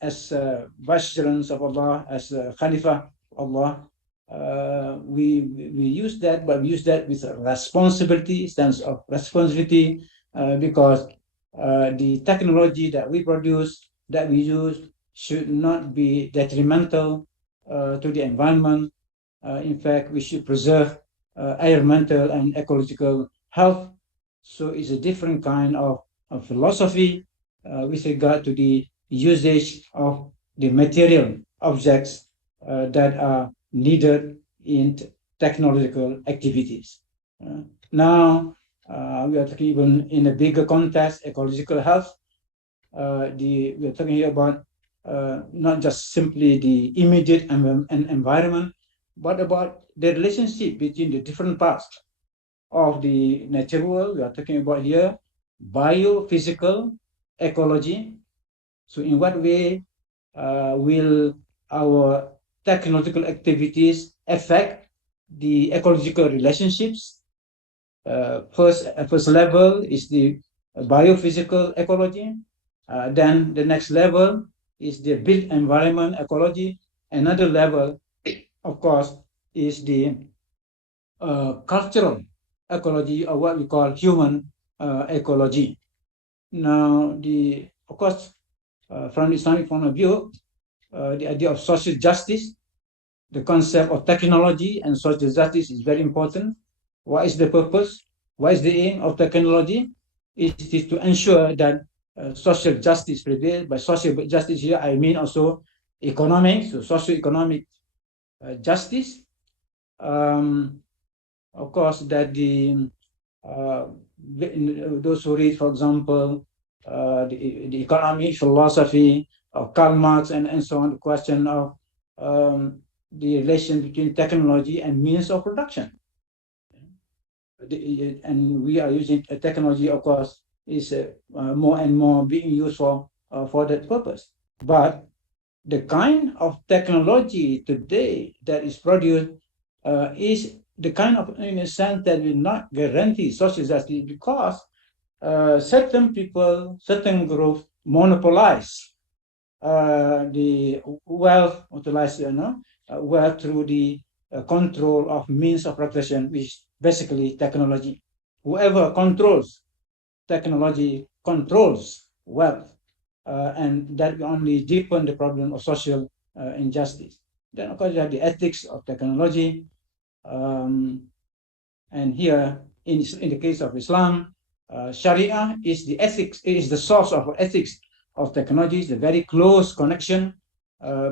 vicegerents of Allah, as Khalifa of Allah. We use that, but we use that with a responsibility, sense of responsibility, because the technology that we produce, that we use, should not be detrimental to the environment. In fact, we should preserve environmental and ecological health. So it's a different kind of philosophy with regard to the usage of the material objects that are needed in technological activities. Now, we are talking even in a bigger context, ecological health. We are talking here about not just simply the immediate environment, but about the relationship between the different parts of the natural world. We are talking about here biophysical ecology. So in what way will our technological activities affect the ecological relationships? First level is the biophysical ecology. Then the next level is the built environment ecology. Another level, of course, is the cultural ecology, or what we call human ecology. Now, of course, from the Islamic point of view, the idea of social justice, the concept of technology and social justice is very important. What is the purpose? What is the aim of technology? It is to ensure that social justice prevails. By social justice here, I mean also economic, so socio-economic justice. Of course, that those who read, for example, the economic philosophy of Karl Marx and so on, the question of the relation between technology and means of production. And we are using technology, of course, is more and more being used for that purpose. But the kind of technology today that is produced is the kind of, in a sense, that will not guarantee social justice, because certain people, certain groups monopolize the wealth, wealth through the control of means of production, which is basically technology. Whoever controls technology controls wealth, and that will only deepen the problem of social injustice. Then, of course, you have the ethics of technology. And here, in the case of Islam, Sharia is the ethics, is the source of ethics of technology. It's a very close connection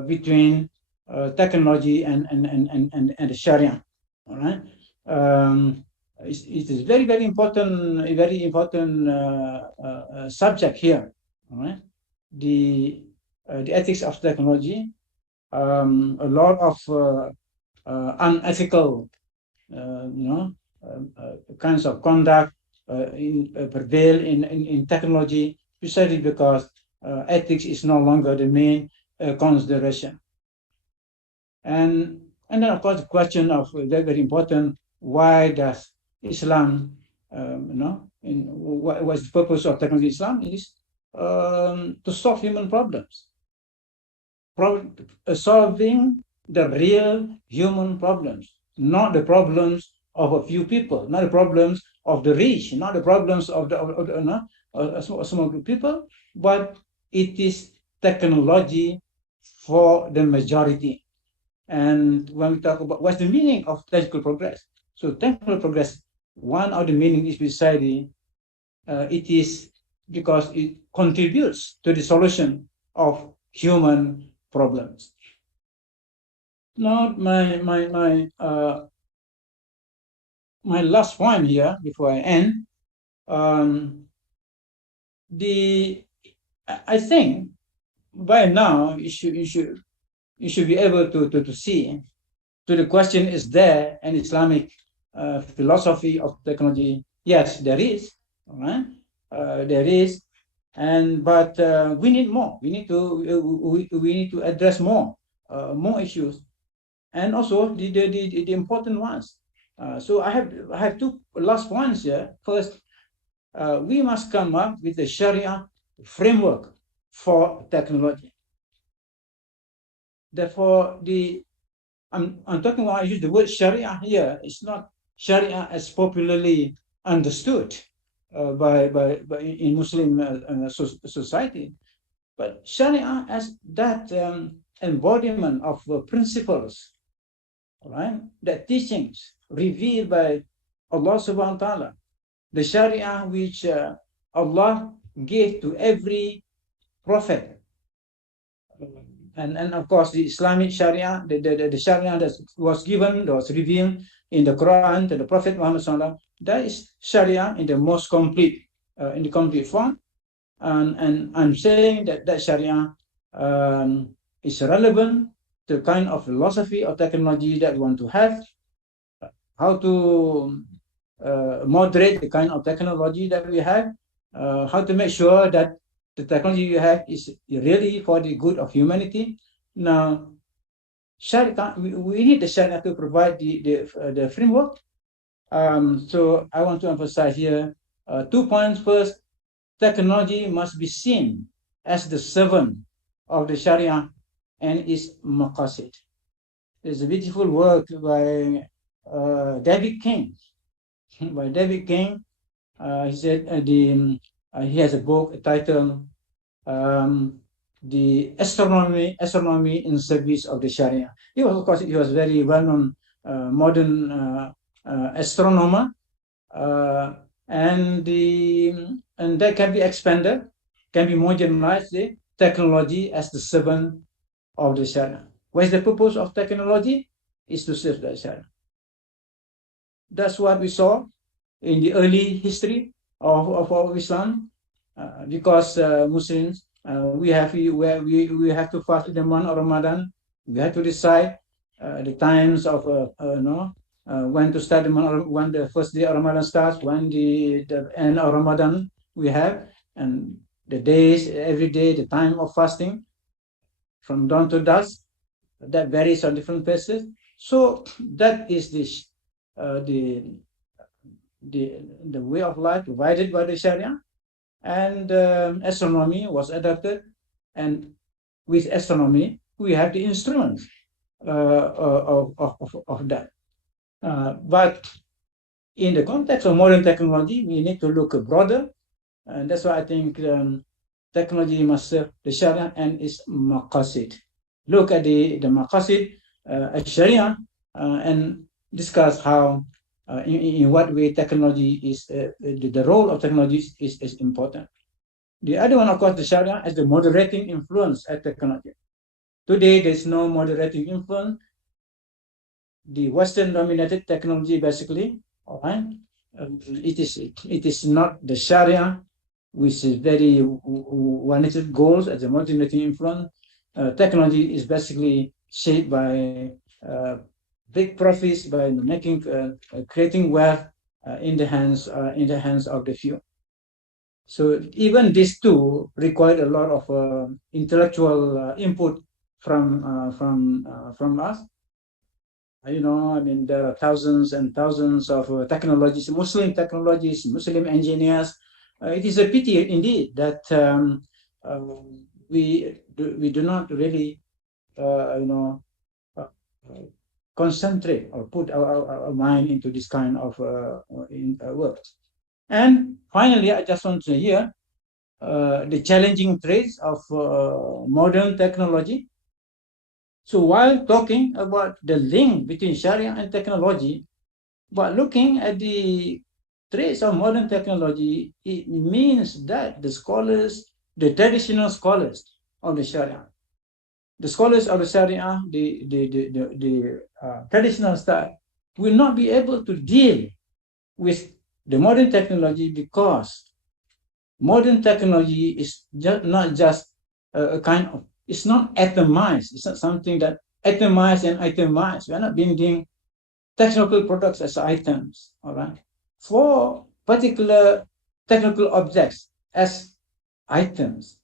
between technology and the Sharia. All right. it is very important, a very important subject here. All right? The ethics of technology, a lot of unethical, kinds of conduct prevail in technology, precisely because ethics is no longer the main consideration. And then, of course, the question of very important: why does Islam, what's the purpose of technology? Islam is to solve human problems, solving the real human problems, not the problems of a few people, not the problems of the rich, not the problems of the small group people, but it is technology for the majority. And when we talk about what's the meaning of technical progress, so technical progress, one of the meaning is precisely it is because it contributes to the solution of human problems. Now, my last point here before I end, I think by now you should be able to see. So the question, is there an Islamic philosophy of technology? Yes, there is. All right? There is, but we need more. We need to address more issues, and also the important ones. So I have two last points here. First, we must come up with a Sharia framework for technology. Therefore, I'm talking about, I use the word Sharia here. It's not Sharia as popularly understood by in Muslim society, but Sharia as that embodiment of principles, right? That teachings revealed by Allah subhanahu wa ta'ala, the Sharia which Allah gave to every prophet. And of course, the Islamic Sharia, the Sharia that was given, that was revealed in the Quran to the Prophet Muhammad sallallahu alaihi wasallam, that is Sharia in the most complete, in the complete form. And I'm saying that Sharia is relevant to the kind of philosophy or technology that we want to have, how to moderate the kind of technology that we have, how to make sure that the technology you have is really for the good of humanity. Now, Sharia, we need the Sharia to provide the framework. So I want to emphasize here 2 points. First, technology must be seen as the servant of the Sharia and its maqasid. There's a beautiful work by David King. By David King, he said he has a book titled "The Astronomy in Service of the Sharia." He was, of course, he was very well-known modern astronomer, and that can be expanded, can be modernized. The technology as the servant of the Sharia. What is the purpose of technology? Is to serve the Sharia. That's what we saw in the early history of Islam, because Muslims, we have to fast in the month of Ramadan. We have to decide the times of when to start the month, when the first day of Ramadan starts, when the end of Ramadan we have, and the days, every day, the time of fasting from dawn to dusk. That varies on different places. So that is the way of life provided by the Sharia, and astronomy was adopted, and with astronomy we have the instruments of that. But in the context of modern technology, we need to look broader, and that's why I think technology must serve the Sharia and its maqasid. Look at the maqasid at Sharia and discuss how, in what way technology is, the role of technology is important. The other one, of course, the Sharia as the moderating influence at technology. Today, there's no moderating influence. The Western-dominated technology, basically, all right, it is not the Sharia, which is very one-sided goals as a multi-national influence. Technology is basically shaped by big profits, by making creating wealth in the hands of the few. So even these two required a lot of intellectual input from us. I mean, there are thousands and thousands of technologies, Muslim technologies, Muslim engineers. It is a pity indeed that we do not really, concentrate or put our mind into this kind of work. And finally, I just want to hear the challenging traits of modern technology. So while talking about the link between Sharia and technology, but looking at the traits of modern technology, it means that the scholars, the traditional scholars of the Sharia, the scholars of the Sharia, the traditional style, will not be able to deal with the modern technology, because modern technology is not just a kind of, it's not atomized. It's not something that atomized and itemized. We are not building technical products as items, all right? For particular technical objects as items,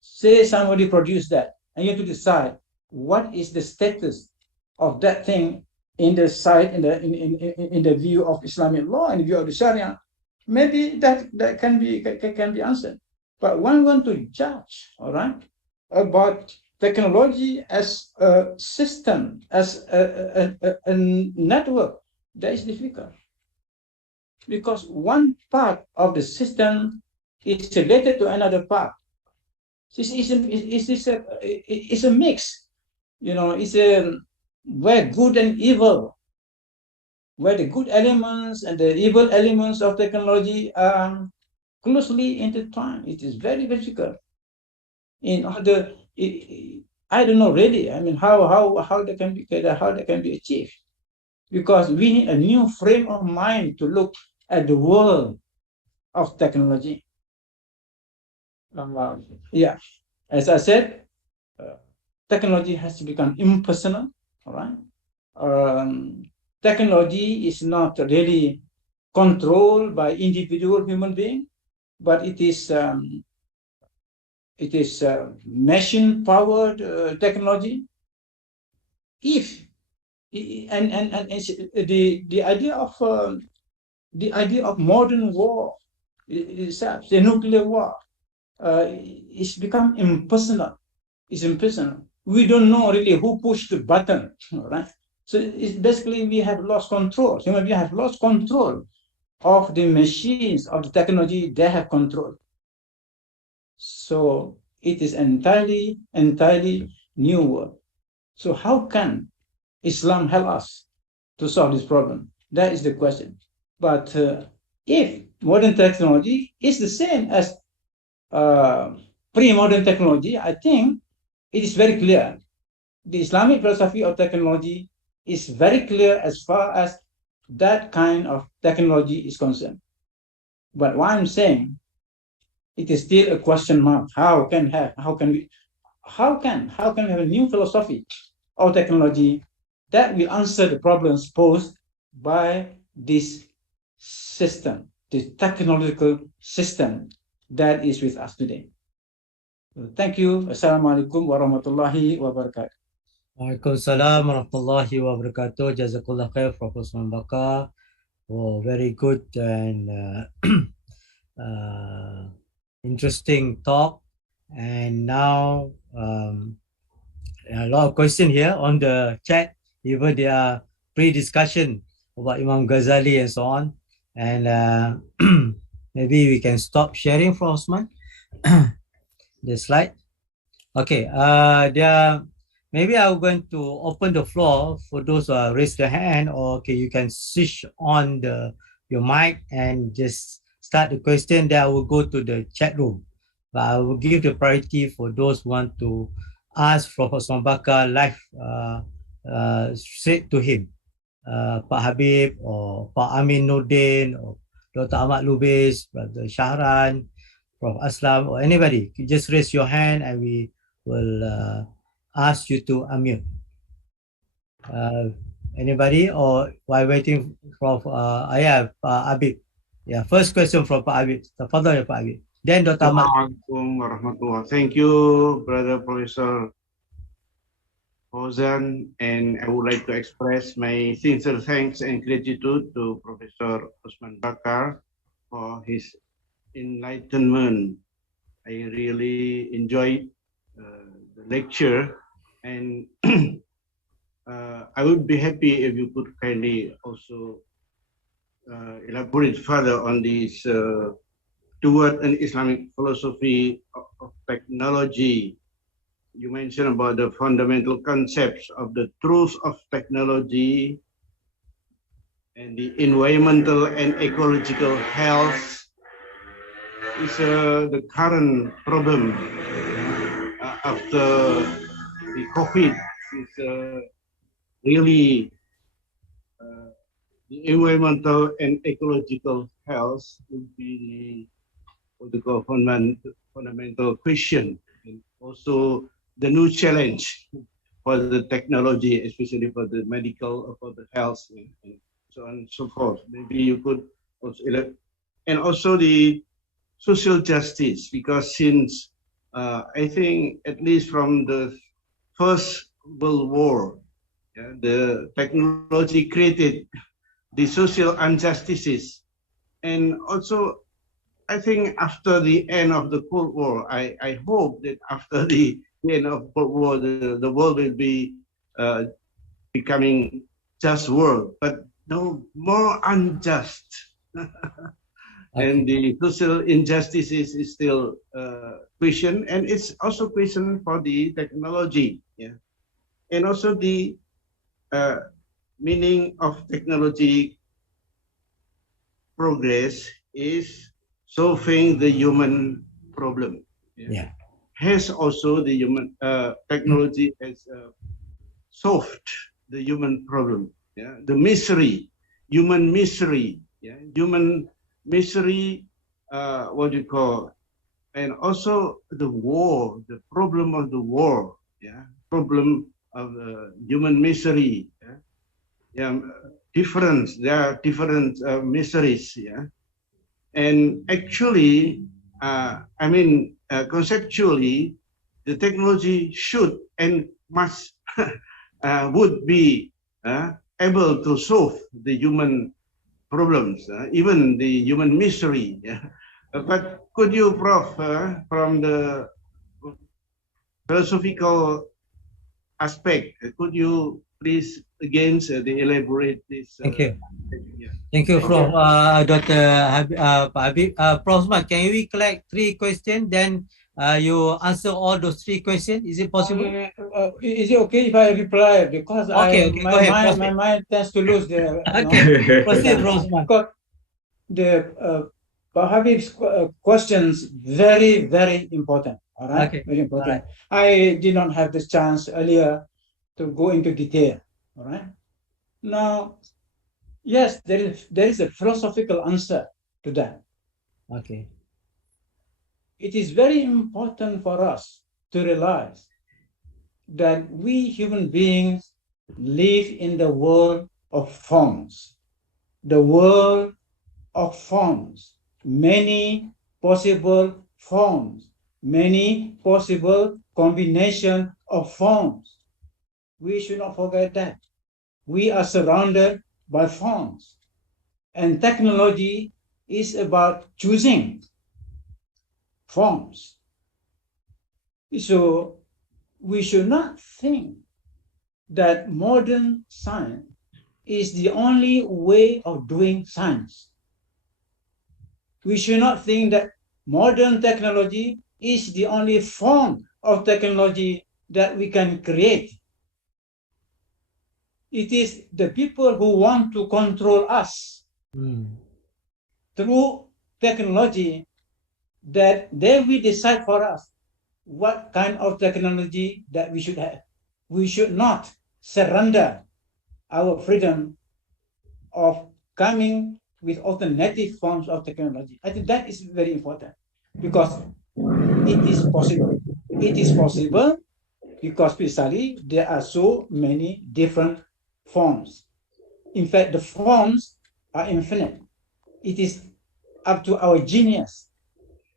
say somebody produced that, and you have to decide what is the status of that thing in the side, in the view of Islamic law, in the view of the Sharia. Maybe that can be answered. But one want to judge, all right, about technology as a system, as a network, that is difficult. Because one part of the system is related to another part. It's a mix, it's where good and evil, where the good elements and the evil elements of technology are closely intertwined. It is very difficult. In order, I don't know really. I mean, how that can be achieved, because we need a new frame of mind to look at the world of technology. Yeah, as I said, technology has to become impersonal. All right. Technology is not really controlled by individual human being, but it is machine-powered technology. If and the idea of modern war itself, the nuclear war, it's become impersonal. It's impersonal. We don't know really who pushed the button, all right? So it's basically we have lost control. Human beings have lost control of the machines, of the technology. They have control. So it is entirely new world. So how can Islam help us to solve this problem? That is the question. But if modern technology is the same as pre-modern technology, I think it is very clear. The Islamic philosophy of technology is very clear as far as that kind of technology is concerned. But what I'm saying, it is still a question mark. How can we have a new philosophy of technology that will answer the problems posed by this system, this technological system that is with us today? Thank you. Assalamualaikum warahmatullahi wabarakatuh. Waalaikumsalam warahmatullahi wabarakatuh. Jazakallah khair, Prof. Osman Bakar, for very good and interesting talk. And now a lot of questions here on the chat. Even there are pre-discussion about Imam Ghazali and so on. And maybe we can stop sharing for Osman. The slide. Okay. Maybe I'm going to open the floor for those who raise their hand, or okay, you can switch on your mic and just start the question. Then I will go to the chat room. But I will give the priority for those who want to ask Prof. Osman Bakar live straight to him. Pak Habib or Pak Amin Noordin or Dr. Ahmad Lubis, Brother Shahran, Prof. Aslam, or anybody. You just raise your hand and we will ask you to unmute. Anybody, or while waiting for Pak Habib. Yeah, first question from Pak Habib. Tafadhal ya Pak Habib. Then Dr. Ahmad. Assalamualaikum warahmatullahi. Thank you, Brother Professor Fauzan, and I would like to express my sincere thanks and gratitude to Professor Osman Bakar for his enlightenment. I really enjoyed the lecture, and I would be happy if you could kindly also elaborate further on this toward an Islamic philosophy of technology. You mentioned about the fundamental concepts of the truth of technology and the environmental and ecological health is the current problem after the COVID. Is really the environmental and ecological health will be the fundamental question, and also the new challenge for the technology, especially for the medical or for the health, and so on and so forth. Maybe you could also, and also the social justice, because since I think at least from the First World War, the technology created the social injustices, and also I think after the end of the Cold War, I hope that after the end of Cold War, the world will be becoming just world, but no more unjust. And the social injustices is still question, and it's also question for the technology, and also the meaning of technology progress is solving the human problem. Has also the human technology has solved the human problem. The misery, human misery, human misery. What do you call? And also the war, the problem of the war. Problem of human misery. Difference. There are different miseries. And actually, I mean, conceptually, the technology should and must would be able to solve the human problems, even the human misery. But could you, Prof, from the philosophical aspect, could you please again elaborate this? Thank you. Thank you, Prof. Dr. Habib. Prof. Osman, can we collect 3 questions? Then you answer all those 3 questions. Is it possible? Is it okay if I reply? Because my mind tends to lose the. Okay, proceed, Prof. Osman. Because the Habib's questions very, very important. All right, very important. I did not have this chance earlier to go into detail. All right. Now, yes, there is a philosophical answer to that. Okay. It is very important for us to realize that we human beings live in the world of forms. The world of forms. Many possible forms. Many possible combination of forms. We should not forget that. We are surrounded by forms. And technology is about choosing forms. So we should not think that modern science is the only way of doing science. We should not think that modern technology is the only form of technology that we can create. It is the people who want to control us through technology that they will decide for us what kind of technology that we should have. We should not surrender our freedom of coming with alternative forms of technology. I think that is very important because it is possible. It is possible because precisely there are so many different forms. In fact, the forms are infinite. It is up to our genius,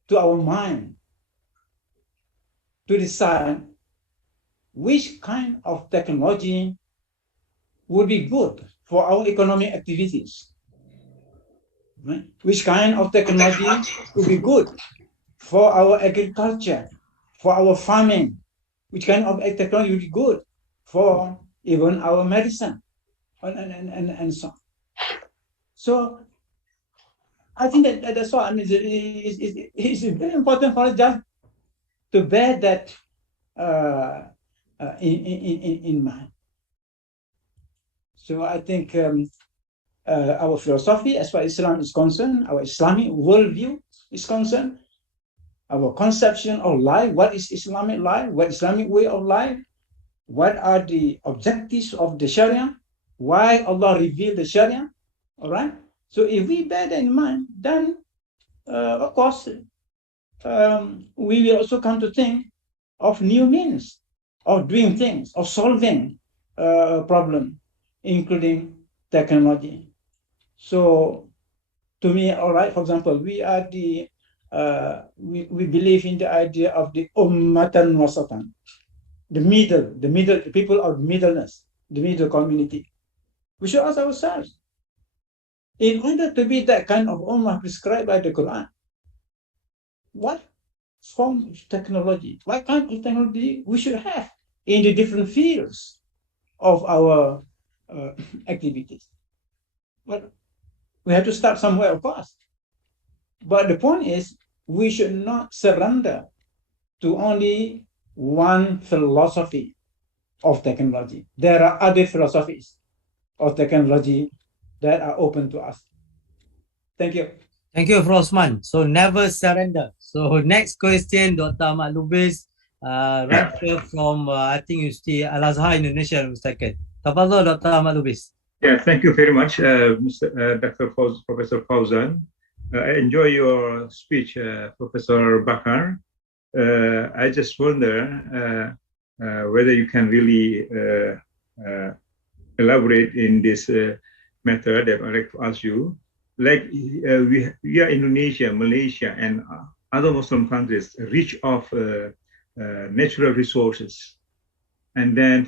to our mind, to decide which kind of technology would be good for our economic activities. Right? Which kind of technology would be good for our agriculture, for our farming? Which kind of technology would be good for even our medicine, and so on. So I think that's why, I mean, it's very important for us just to bear that in mind. So I think our philosophy, as far as Islam is concerned, our Islamic worldview is concerned, our conception of life, what is Islamic life, what Islamic way of life, what are the objectives of the Sharia, why Allah revealed the Sharia, all right? So if we bear that in mind, then of course, we will also come to think of new means of doing things, of solving a problem, including technology. So to me, all right, for example, we are the, we believe in the idea of the ummatan wasatan, the people of middleness, the middle community. We should ask ourselves, in order to be that kind of ummah prescribed by the Quran, what form of technology, what kind of technology we should have in the different fields of our activities? Well, we have to start somewhere, of course. But the point is, we should not surrender to only one philosophy of technology. There are other philosophies of technology that are open to us. Thank you. Thank you, Prof. Osman. So never surrender. So next question, Dr. Ahmad Lubis, right here from, I think you see Al-Azhar, Indonesia, mistaken. Tafadhal, Dr. Ahmad Lubis. Yeah, thank you very much, Professor Fauzan. I enjoy your speech, Professor Bakar. I just wonder whether you can really elaborate in this matter that I'd like to ask you. Like we are Indonesia, Malaysia, and other Muslim countries rich of natural resources. And then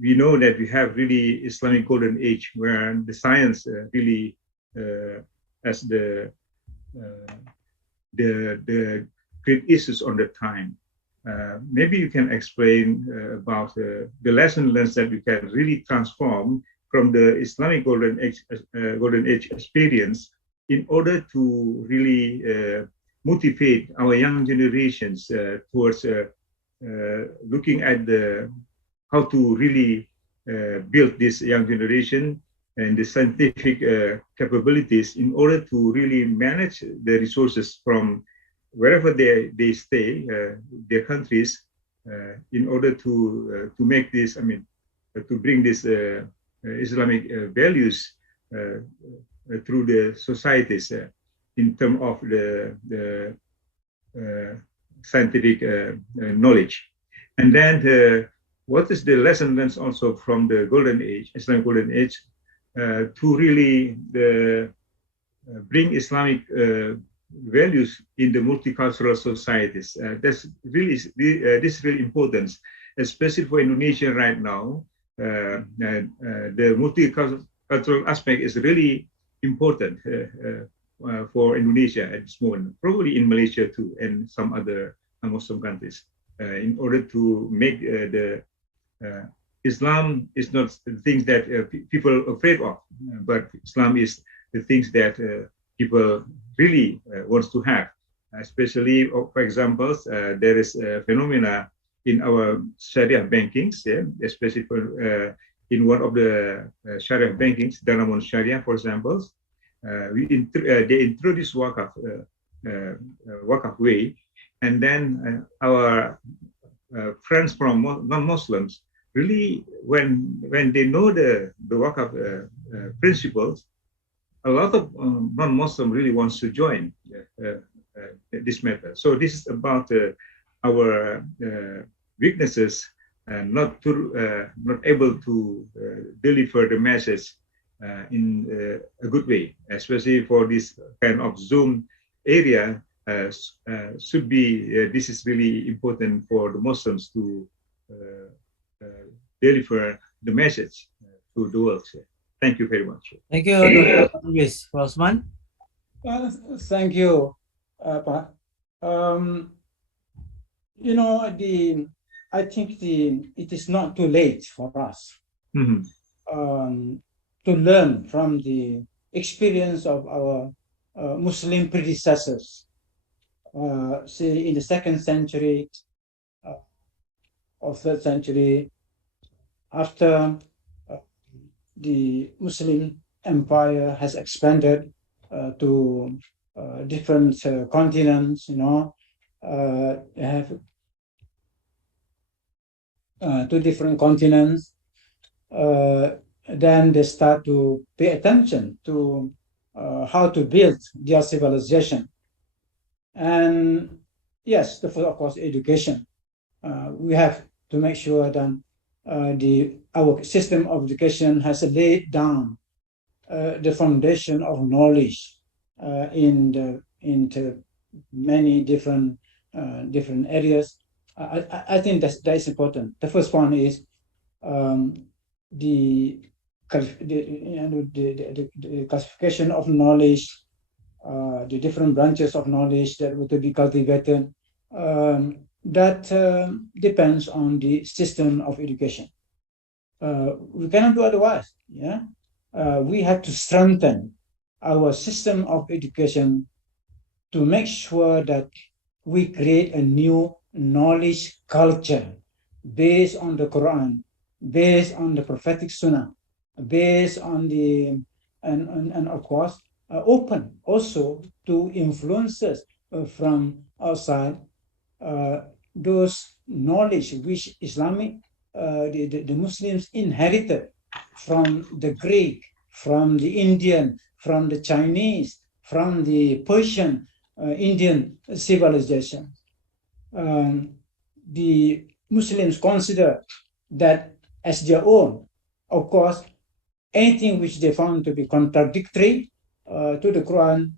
we know that we have really Islamic golden age where the science really as the great issues on the time. Maybe you can explain about the lesson learned that we can really transform from the Islamic golden age experience in order to really motivate our young generations towards looking at how to really build this young generation and the scientific capabilities in order to really manage the resources from wherever they stay, their countries, in order to make this, I mean, to bring this Islamic values through the societies in terms of the scientific knowledge. And then what is the lesson learned also from the golden age, Islamic golden age, to really bring Islamic values in the multicultural societies? This is really important, especially for Indonesia right now. The multicultural aspect is really important for Indonesia at this moment, probably in Malaysia too, and some other Muslim countries, in order to make the Islam is not the things that people are afraid of, but Islam is the things that people really wants to have. Especially, for example, there is a phenomena in our Sharia bankings, yeah, especially for, in one of the Sharia bankings, Danamon Sharia, for example, they introduced wakaf way, and then our friends from non-Muslims really, when they know the Wakaf principles, a lot of non-Muslim really wants to join this method. So this is about our weaknesses and not able to deliver the message in a good way, especially for this kind of Zoom area. Should be this is really important for the Muslims to deliver the message to the world. Thank you very much. Thank you, Dr. Osman. Thank you, Pak. You know, I think it is not too late for us to learn from the experience of our Muslim predecessors. Say in the 2nd century or 3rd century, after the Muslim empire has expanded to different continents, you know, they have 2 different continents. Then they start to pay attention to how to build their civilization. And yes, the first, of course, education. We have to make sure that our system of education has laid down the foundation of knowledge into many different areas. I think that's important. The first one is the classification of knowledge, the different branches of knowledge that were to be cultivated. That depends on the system of education. We cannot do otherwise. Yeah, we have to strengthen our system of education to make sure that we create a new knowledge culture based on the Quran, based on the prophetic Sunnah, based on the and of course open also to influences from outside. Those knowledge which Islamic, the Muslims inherited from the Greek, from the Indian, from the Chinese, from the Persian, Indian civilization. The Muslims consider that as their own. Of course, anything which they found to be contradictory to the Quran,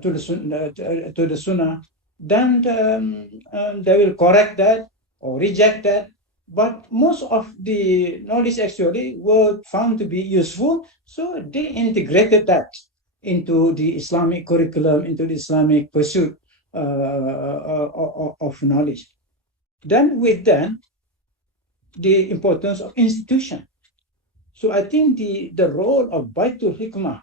to the Sunnah, then they will correct that or reject that. But most of the knowledge actually were found to be useful, so they integrated that into the Islamic curriculum, into the Islamic pursuit of knowledge. Then with that, the importance of institution. So I think the role of Baitul Hikmah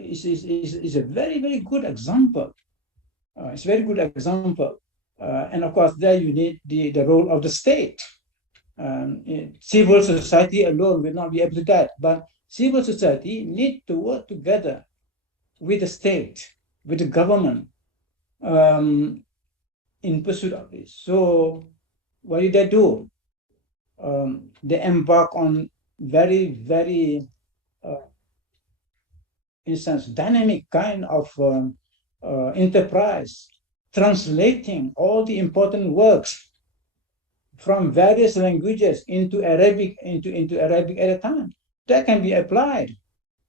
is a very, very good example. It's a very good example. And of course, there you need the role of the state. Civil society alone will not be able to do that, but civil society need to work together with the state, with the government in pursuit of this. So what did they do? They embark on very, very, in a sense, dynamic kind of enterprise, translating all the important works from various languages into Arabic, into Arabic at a time. That can be applied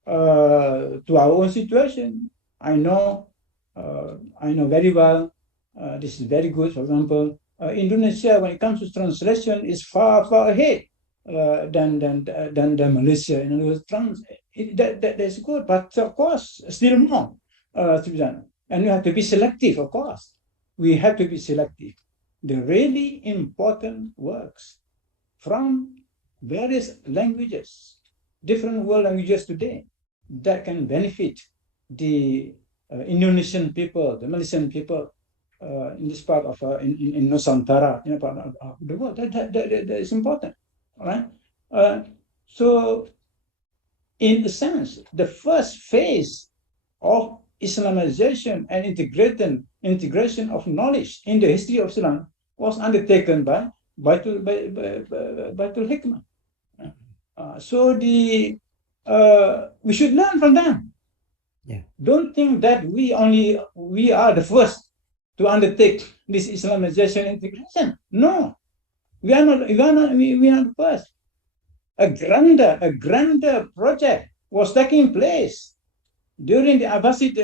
to our own situation. I know very well. This is very good. For example, Indonesia, when it comes to translation, is far, far ahead than Malaysia. In other words, that's good, but of course, still more to be done. And we have to be selective, of course. We have to be selective. The really important works from various languages, different world languages today, that can benefit the Indonesian people, the Malaysian people in this part of in Nusantara, part of the world. That is important, all right? So, in a sense, the first phase of Islamization and integration of knowledge in the history of Islam was undertaken by Baitul Hikmah. So we should learn from them. Yeah. Don't think that we are the first to undertake this Islamization integration. No, we are not the first. A grander project was taking place during the Abbasid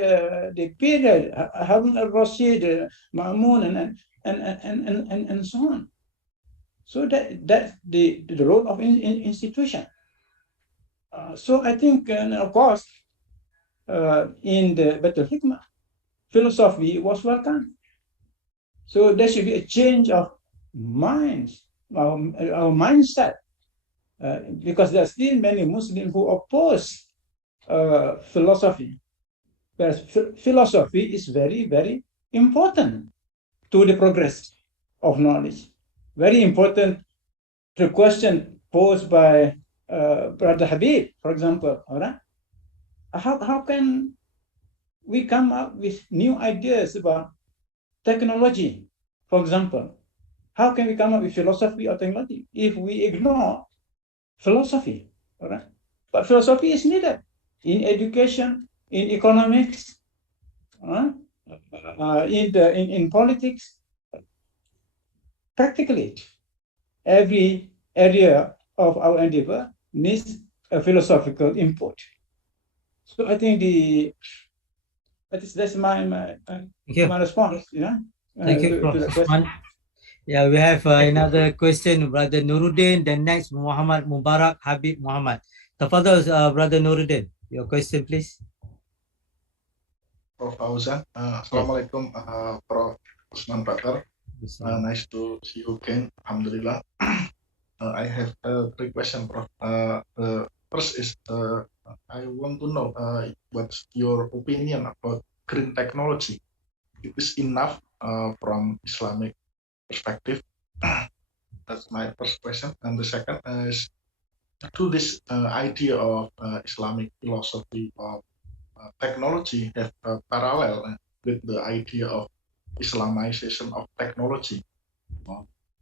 the period, Harun al-Rashid, Ma'mun, and so on. So that's the role of institution. So I think, of course, in the Baitul Hikmah, philosophy was welcome. So there should be a change of minds, our mindset, because there are still many Muslims who oppose philosophy. Whereas philosophy is very, very important to the progress of knowledge. Very important to the question posed by Brother Habib, for example. All right? How can we come up with new ideas about technology, for example? How can we come up with philosophy or technology if we ignore philosophy? All right? But philosophy is needed in education, in economics, in politics. Practically, every area of our endeavor needs a philosophical input. So I think that's my response. Yeah. Thank you, Prof. Osman. Yeah, we have another question, Brother Noordin. The next, Muhammad Mubarak Habib Muhammad. Tafadhal, Brother Noordin, your question, please. Prof. Fauzan. Assalamualaikum, Prof. Osman Bakar. Nice to see you again. Alhamdulillah. I have three questions, Prof. First is I want to know what's your opinion about green technology? It is enough from Islamic perspective? That's my first question. And the second is to this idea of Islamic philosophy of technology have a parallel with the idea of Islamization of technology.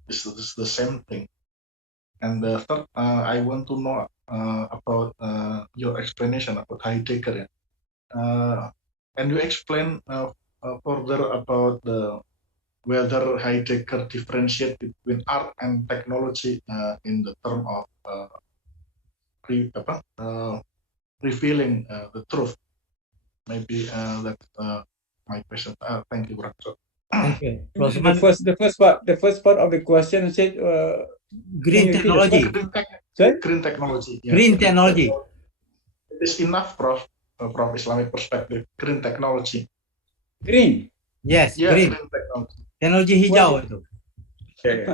This is the same thing. And the third, I want to know about your explanation about Heidegger. Can you explain further about whether Heidegger differentiate between art and technology in the term of revealing the truth? Maybe that's my question. Thank you, Professor. Thank you. The first part of the question said green technology. Green technology. Yeah. Green technology. It is enough, Prof. From Islamic perspective. Green technology. Green. Yes. Yeah, green technology. Teknologi hijau itu. Okay.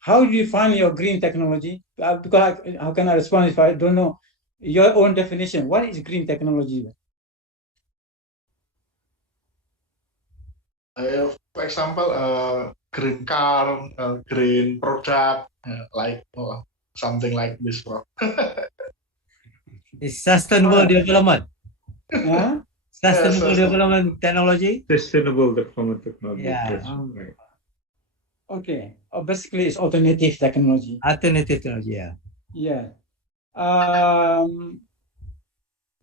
How do you find your green technology? Because how can I respond if I don't know your own definition? What is green technology? For example, green car, green product, like something like this, Prof. It's sustainable development. Huh? Sustainable development technology. Sustainable development technology. Yeah. Right. Okay. Basically, it's alternative technology. Alternative technology. Yeah. Yeah.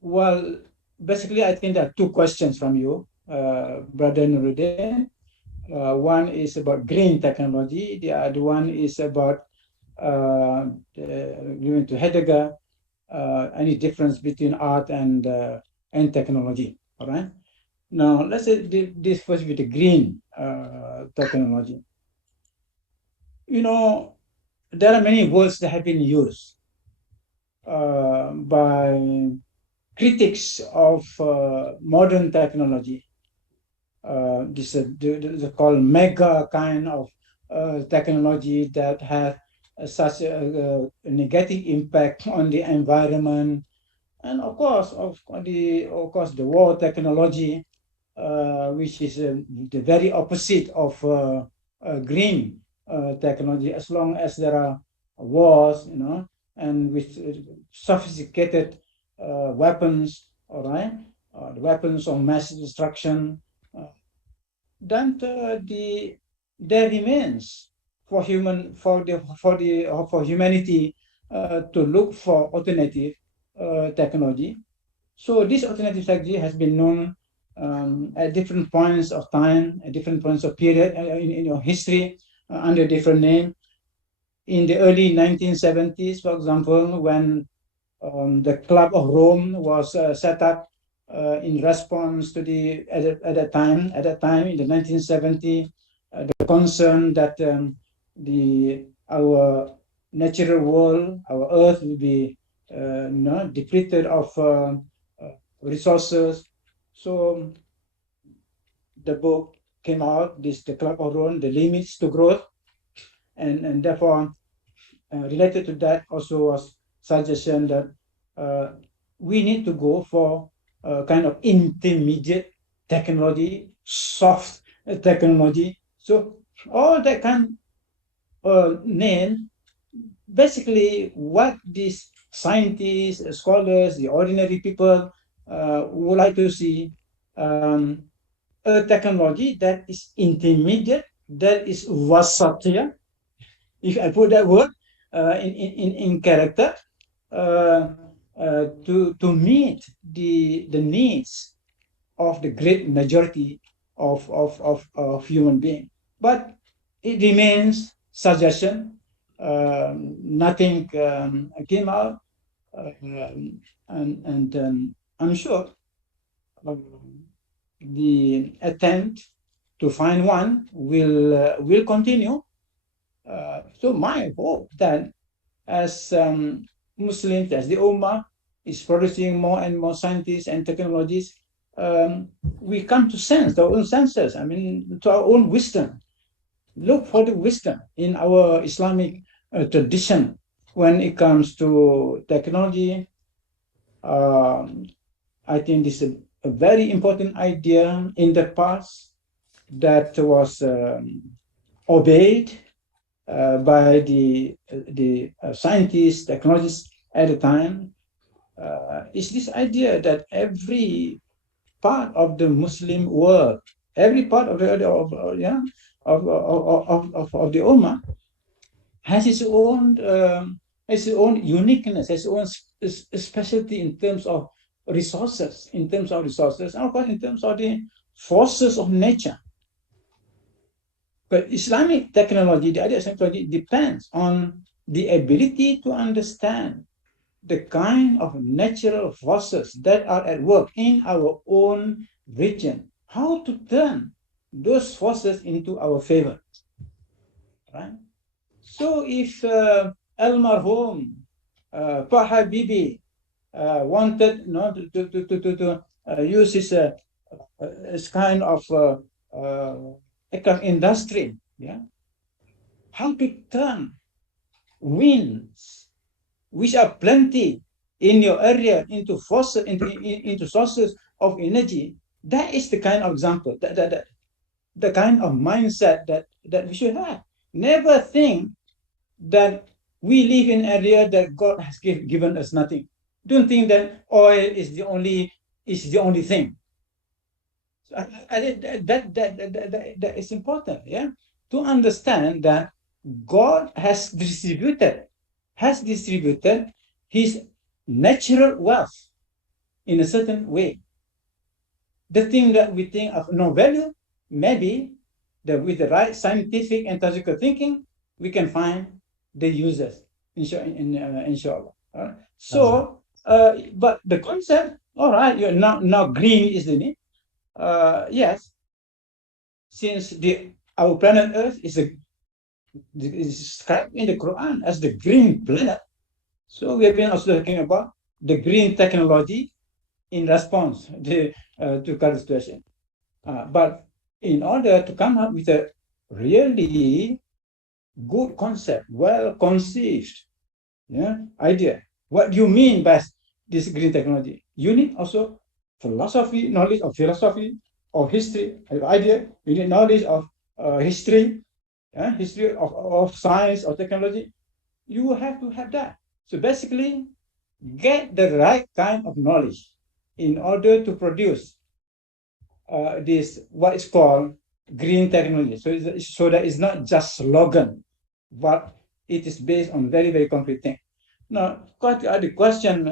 Well, basically, I think there are two questions from you, Brother Noordin. One is about green technology. The other one is about given to Heidegger, any difference between art and technology. All right. Now let's say this first with the green technology. You know, there are many words that have been used by critics of modern technology. This is called mega kind of technology that has such a negative impact on the environment, and of course the war technology, which is the very opposite of green technology. As long as there are wars, and with sophisticated weapons, all right, the weapons of mass destruction, then the there remains for humanity to look for alternative technology. So this alternative technology has been known at different points of time, at different points of period in history under different name. In the early 1970s, for example, when the Club of Rome was set up in response to at that time in the 1970s, the concern that our natural world, our Earth, will be depleted of resources. So the book came out, the Club of Rome, The Limits to Growth, and therefore related to that also was suggestion that we need to go for kind of intermediate technology, soft technology. So all that kind of name, basically what these scientists, scholars, the ordinary people would like to see a technology that is intermediate, that is wasatiyah, if I put that word in character, to meet the needs of the great majority of human beings. But it remains suggestion. Nothing came out, and I'm sure the attempt to find one will continue. So my hope that as Muslims, as the Ummah is producing more and more scientists and technologies, we come to sense our own senses. I mean, to our own wisdom. Look for the wisdom in our Islamic tradition when it comes to technology. I think this is a very important idea in the past that was obeyed by the scientists, technologists at the time. Is this idea that every part of the Muslim world, every part of the Ummah has its own uniqueness, has its own specialty in terms of resources, and of course in terms of the forces of nature. But Islamic technology, the idea of technology, depends on the ability to understand the kind of natural forces that are at work in our own region, how to turn those forces into our favor, right? So if Al-Marhum, Pa Habibi wanted to use this kind of industry, how to turn winds, which are plenty in your area, into forces, into sources of energy. That is the kind of example, the kind of mindset that we should have. Never think that we live in an area that God has given us nothing. Don't think that oil is the only thing. So that is important, to understand that God has distributed his natural wealth in a certain way. The thing that we think of no value, maybe with the right scientific and theological thinking, we can find the users, inshallah. So, but the concept, all right, now green is the need. Yes, since our planet Earth is described in the Quran as the green planet, so we have been also talking about the green technology in response to current situation. But in order to come up with a really good concept, well conceived idea, what do you mean by this green technology? You need also knowledge of philosophy, of history, of idea. You need knowledge of history of science or technology. You have to have that. So basically, get the right kind of knowledge in order to produce this, what is called green technology. So that it's not just slogan, but it is based on very, very concrete things. Now, the question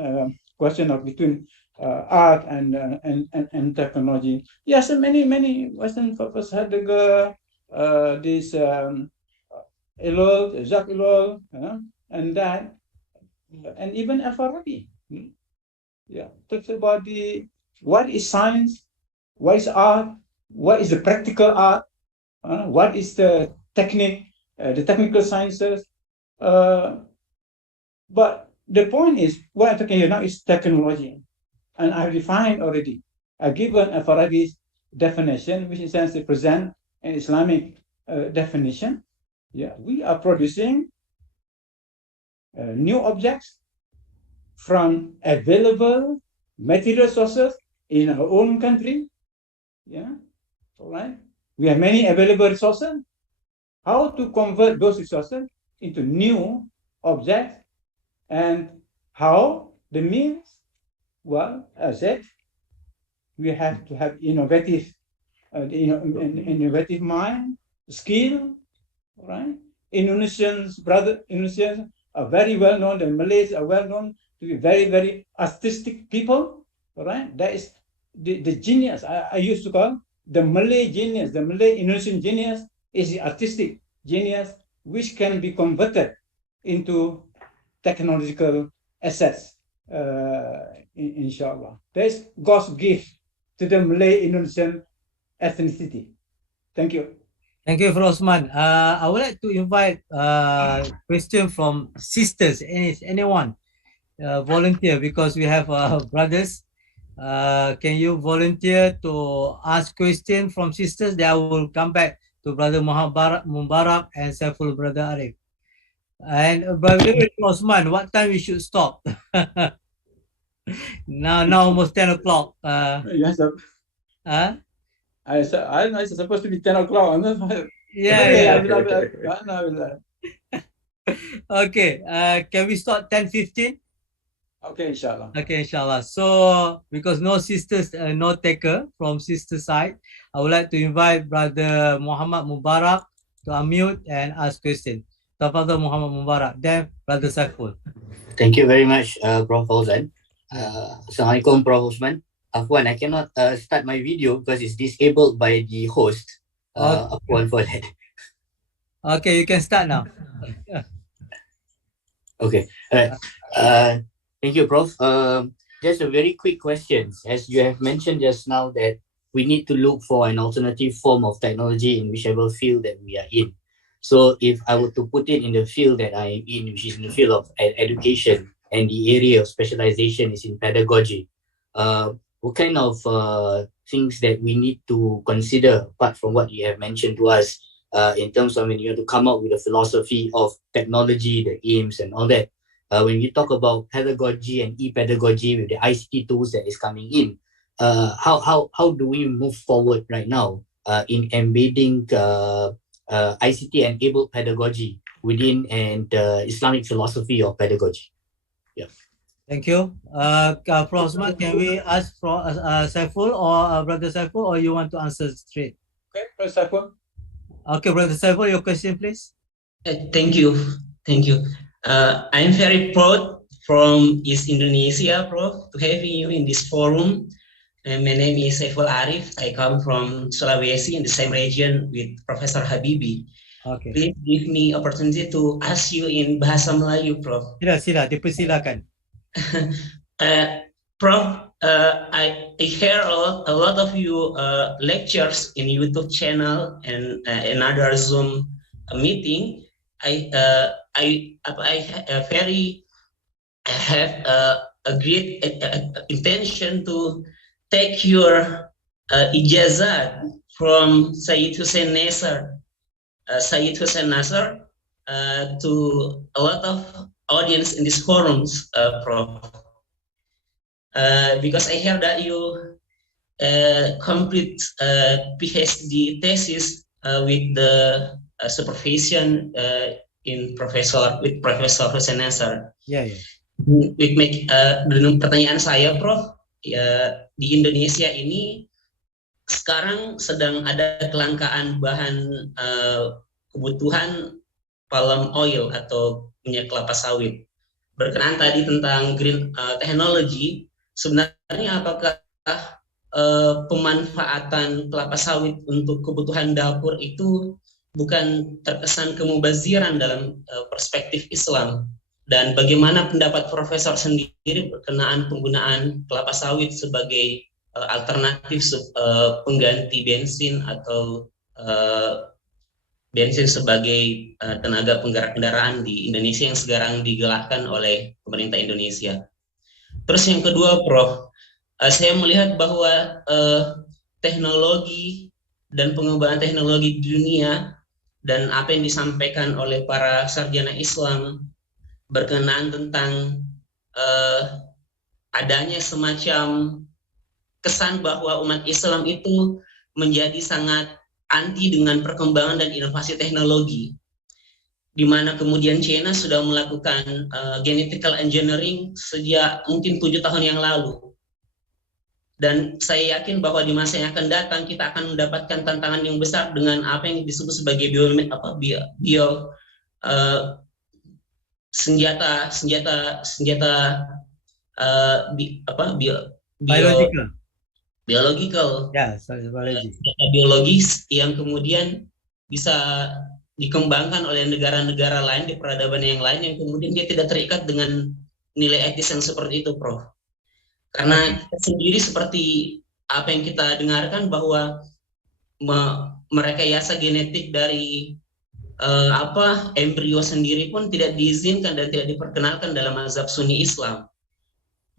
of between art and technology. Yes, many Western philosophers had this Elul, Jacques Ellul, and that, and even Al-Farabi. Yeah, talks about what is science, what is art, what is the practical art, what is the technique, the technical sciences. But the point is, what I'm talking here now is technology. And I've defined already. I've given Al-Farabi's definition, which in a sense they present an Islamic definition. Yeah, we are producing new objects from available material sources in our own country. Yeah, all right. We have many available resources. How to convert those resources into new objects, and how the means? Well, as I said, we have to have innovative mind, skill, right? Indonesians are very well known. The Malays are well known to be very, very artistic people, right? That is the genius. I used to call the Malay genius, the Malay Indonesian genius is the artistic genius, which can be converted into technological assets, inshallah. That's God's gift to the Malay Indonesian ethnicity. Thank you. Thank you, Prof. Osman. I would like to invite question from sisters, anyone volunteer, because we have brothers. Can you volunteer to ask question from sisters? Then I will come back to Brother Mubarak and Saiful Brother Arif. And Brother Osman, what time we should stop? now almost 10 o'clock. Yes, sir. I don't know, it's supposed to be 10 o'clock. Yeah. Yeah. Okay, can we start 10:15? Okay, inshallah. Okay, inshallah. So, because no sisters, no taker from sister side, I would like to invite Brother Muhammad Mubarak to unmute and ask question. Tafadhal Muhammad Mubarak, then Brother Saiful. Thank you very much, Prof. Fauzan. Assalamualaikum, Prof. Osman. Afwan, I cannot start my video because it's disabled by the host. Afwan for that. Okay, you can start now. Okay, all right. Thank you, Prof. Just a very quick question. As you have mentioned just now that we need to look for an alternative form of technology in whichever field that we are in. So if I were to put it in the field that I'm in, which is in the field of education, and the area of specialization is in pedagogy, what kind of things that we need to consider apart from what you have mentioned to us in terms of when you have to come up with a philosophy of technology, the aims and all that. When you talk about pedagogy and e-pedagogy with the ICT tools that is coming in, how do we move forward right now in embedding ICT-enabled pedagogy within an Islamic philosophy of pedagogy? Yeah. Thank you. Prof. Osman, can we ask for Saiful or Brother Saiful, or you want to answer straight? Okay, Brother Saiful. Okay, Brother Saiful, your question, please. Thank you. I'm very proud from East Indonesia, Prof, to having you in this forum. My name is Saiful Arif. I come from Sulawesi in the same region with Professor Habibi. Okay. Please give me opportunity to ask you in Bahasa Melayu, Prof. Sila, dipersilakan. Prof, I hear a lot of you lectures in YouTube channel and another Zoom meeting. I have a great intention to take your ijazah from Sayyid Hussein Nasser. To a lot of audience in these forums, Prof. Because I heard that you complete PhD thesis with the supervision with Professor Hussein Nasser. Yeah. Pertanyaan saya, Prof, di Indonesia ini sekarang sedang ada kelangkaan bahan kebutuhan palm oil atau minyak kelapa sawit. Berkenaan tadi tentang green technology, sebenarnya apakah pemanfaatan kelapa sawit untuk kebutuhan dapur itu bukan terkesan kemubaziran dalam perspektif Islam? Dan bagaimana pendapat Profesor sendiri berkenaan penggunaan kelapa sawit sebagai alternatif pengganti bensin atau bensin sebagai tenaga penggerak kendaraan di Indonesia yang sekarang digalakkan oleh pemerintah Indonesia. Terus yang kedua, Prof, saya melihat bahwa teknologi dan pengembangan teknologi di dunia dan apa yang disampaikan oleh para sarjana Islam berkenaan tentang adanya semacam kesan bahwa umat Islam itu menjadi sangat anti dengan perkembangan dan inovasi teknologi, di mana kemudian China sudah melakukan genetical engineering sejak mungkin 7 tahun yang lalu. Dan saya yakin bahwa di masa yang akan datang kita akan mendapatkan tantangan yang besar dengan apa yang disebut sebagai biological, biologis yang kemudian bisa dikembangkan oleh negara-negara lain di peradaban yang lain yang kemudian dia tidak terikat dengan nilai etis yang seperti itu, Prof. Karena kita sendiri seperti apa yang kita dengarkan bahwa merekayasa genetik dari embrio sendiri pun tidak diizinkan dan tidak diperkenalkan dalam mazhab Sunni Islam.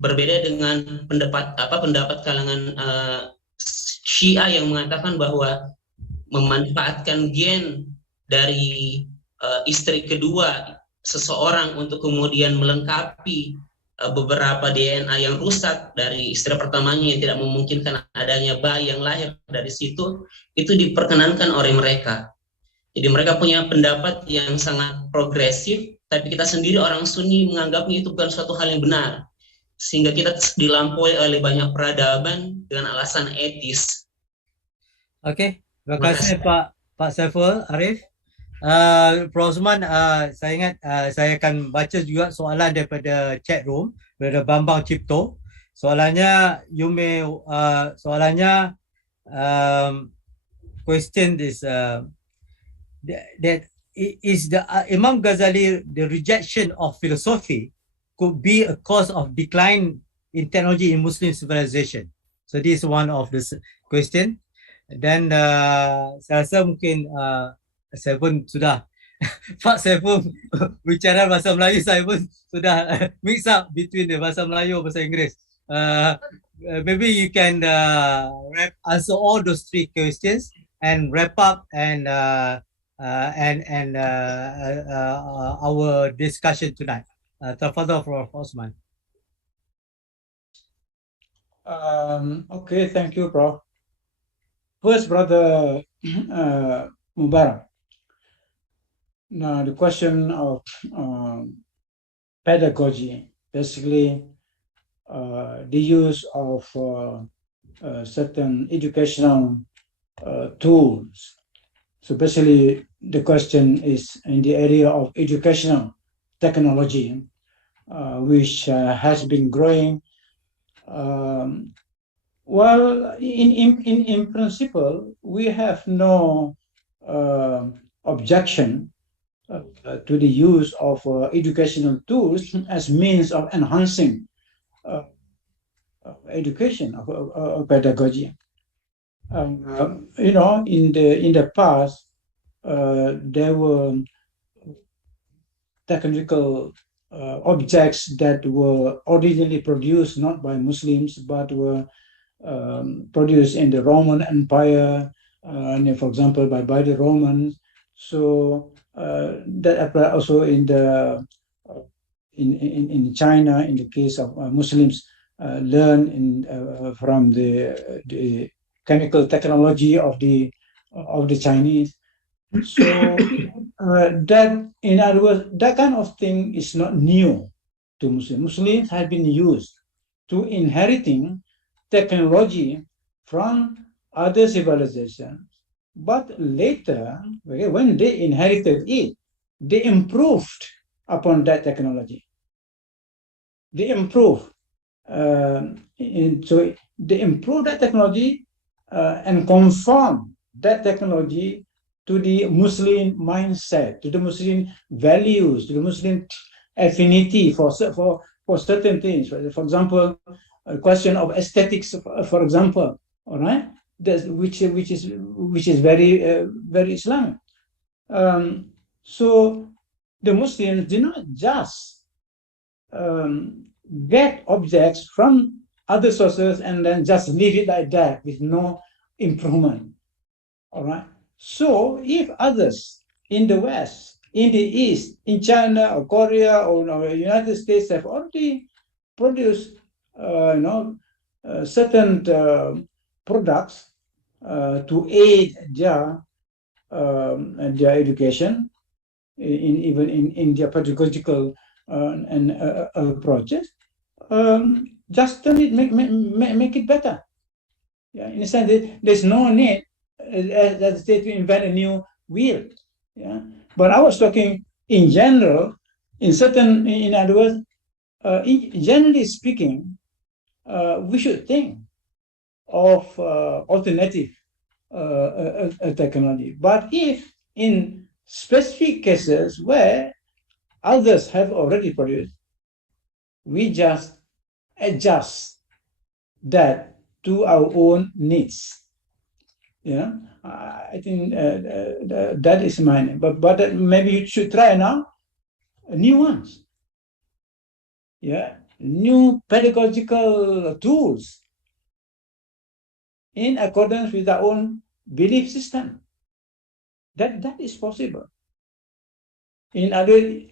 Berbeda dengan pendapat kalangan Syiah yang mengatakan bahwa memanfaatkan gen dari istri kedua seseorang untuk kemudian melengkapi beberapa DNA yang rusak dari istri pertamanya yang tidak memungkinkan adanya bayi yang lahir dari situ, itu diperkenankan oleh mereka. Jadi mereka punya pendapat yang sangat progresif, tapi kita sendiri orang Sunni menganggapnya itu bukan suatu hal yang benar. Sehingga kita dilampaui oleh banyak peradaban dengan alasan etis. Oke, terima kasih Pak Saiful Arif. Prof Osman, saya ingat saya akan baca juga soalan daripada chat room daripada Bambang Cipto. Soalannya, question is that is the Imam Ghazali, the rejection of philosophy could be a cause of decline in technology in Muslim civilization. So this is one of the question. Dan saya rasa mungkin saya pun sudah Pak saya pun bicara bahasa Melayu, saya pun sudah mix up between the bahasa Melayu and bahasa Inggeris. Maybe you can answer all those 3 questions and wrap up and our discussion tonight. Tafadhal Prof Osman. Okay, thank you, Prof. First, Brother Mubarak. Now, the question of pedagogy, basically the use of certain educational tools. So basically, the question is in the area of educational technology, which has been growing. Well, in principle, we have no objection to the use of educational tools as means of enhancing education of pedagogy. You know, in the past, there were technical objects that were originally produced not by Muslims but were produced in the Roman Empire, for example, by the Romans. So that applies also in China. In the case of Muslims, learn from the chemical technology of the Chinese. So that, in other words, that kind of thing is not new to Muslims. Muslims have been used to inheriting technology from other civilizations. But later, okay, when they inherited it, they improved upon that technology. They improved. So they improved that technology and conform that technology to the Muslim mindset, to the Muslim values, to the Muslim affinity for certain things. For example, a question of aesthetics, for example, all right, which is very Islamic. So the Muslims did not just get objects from other sources and then just leave it like that with no improvement. All right. So if others in the West, in the East, in China or Korea or the United States have already produced, certain products to aid their education, even in their pedagogical approaches, just turn it, make it better. Yeah, in a sense, there's no need as the state to invent a new wheel. Yeah, but I was talking in general, in other words, generally speaking, we should think of alternative technology. But if in specific cases where others have already produced, we just adjust that to our own needs. Yeah, I think that is mine. But maybe you should try now new ones. Yeah, new pedagogical tools in accordance with our own belief system. That is possible. In other,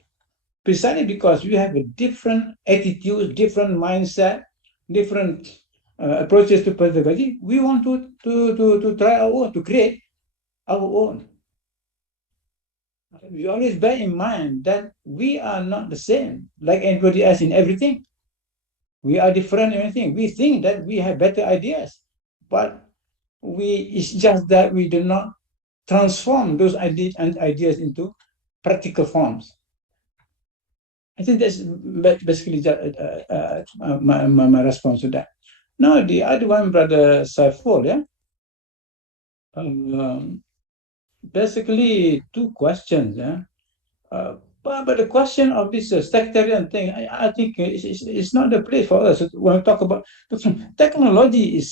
precisely because we have a different attitude, different mindset, different approaches to pedagogy, we want to try our own, to create our own. We always bear in mind that we are not the same like anybody else in everything. We are different in everything. We think that we have better ideas, but it's just that we do not transform those ideas into practical forms. I think that's basically my response to that. Now, the other one, Brother Saiful, yeah? Basically, two questions, yeah? But the question of this sectarian thing, I think it's not the place for us when we talk about technology.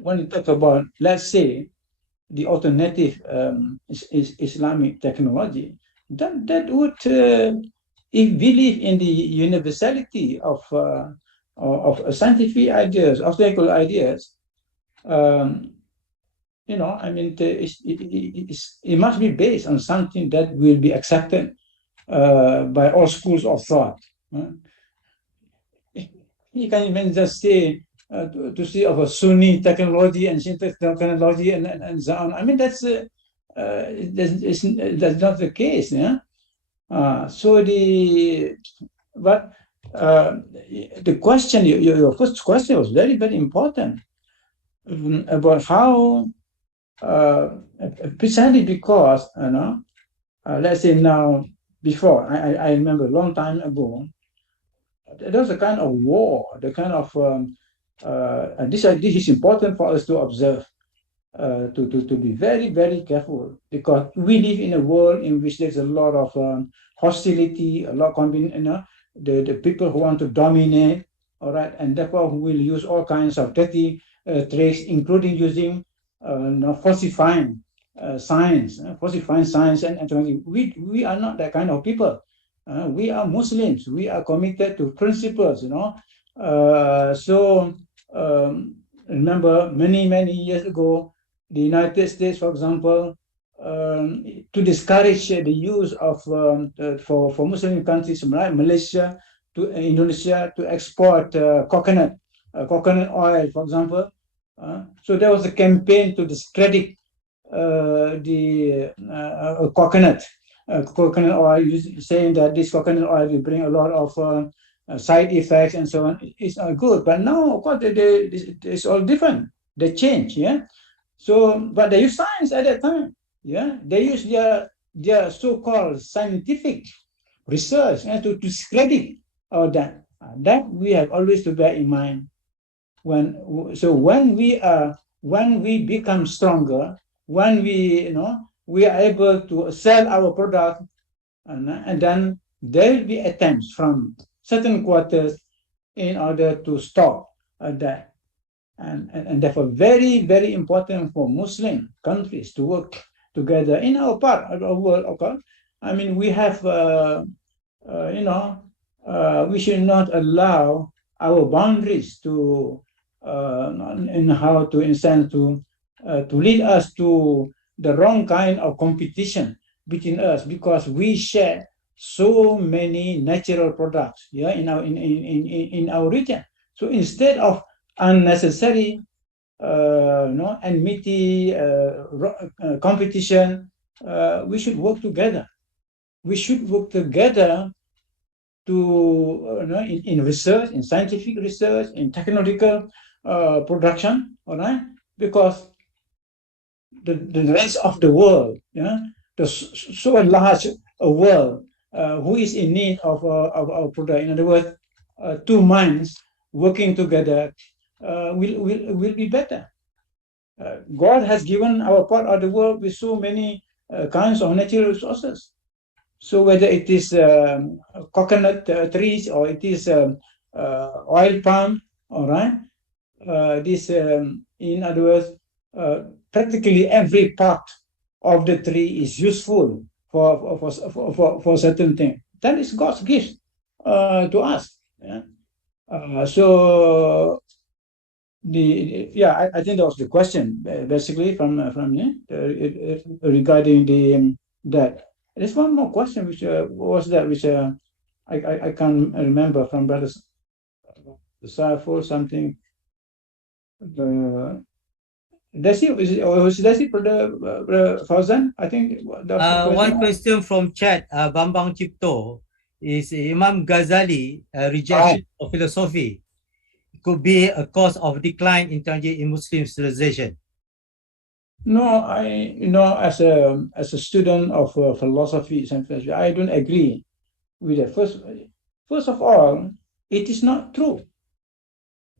When you talk about, let's say, the alternative Islamic technology, that would, if believe in the universality of scientific ideas, of technical ideas, it must be based on something that will be accepted by all schools of thought. You can even just say to see of a Sunni technology and Shiite technology and so on. I mean, that's not the case. Yeah. The question, your first question was very, very important about how, precisely because, let's say now, before, I remember a long time ago, there was a kind of war, the kind of, this is important for us to observe, to be very, very careful, because we live in a world in which there's a lot of hostility, a lot of, the people who want to dominate, all right, and therefore who will use all kinds of dirty tricks, including using falsifying science and technology. We are not that kind of people. We are Muslims. We are committed to principles, remember many years ago, the United States, for example, to discourage the use of for Muslim countries like Malaysia to Indonesia to export coconut oil, for example. So there was a campaign to discredit the coconut oil, saying that this coconut oil will bring a lot of side effects and so on. It's not good. But now, of course, it's all different. They change, yeah. So, but they use science at that time, yeah. They use their so-called scientific research to discredit all that. That we have always to bear in mind. When we become stronger, when we are able to sell our product, and then there will be attempts from certain quarters in order to stop that. And therefore, very, very important for Muslim countries to work together in our part of the world. Okay, I mean, we have, we should not allow our boundaries to, in how to insist to lead us to the wrong kind of competition between us, because we share so many natural products, yeah, in our region. So instead of unnecessary enmity, competition, we should work together. We should work together to in research, in scientific research, in technological production, all right? Because the rest of the world, yeah, so large a world who is in need of our product. In other words, two minds working together will be better. God has given our part of the world with so many kinds of natural resources. So whether it is coconut trees or it is oil palm, all right, in other words, practically every part of the tree is useful for certain things. That is God's gift to us. Yeah? So I think that was the question basically from regarding that. There's one more question which was that which I can't remember from Brother Saiful something. Does he Brother Fauzan? I think one question from chat, Bambang Cipto, is Imam Ghazali rejection of philosophy could be a cause of decline in Muslim civilization? No, as a student of philosophy, I don't agree with that. First of all, it is not true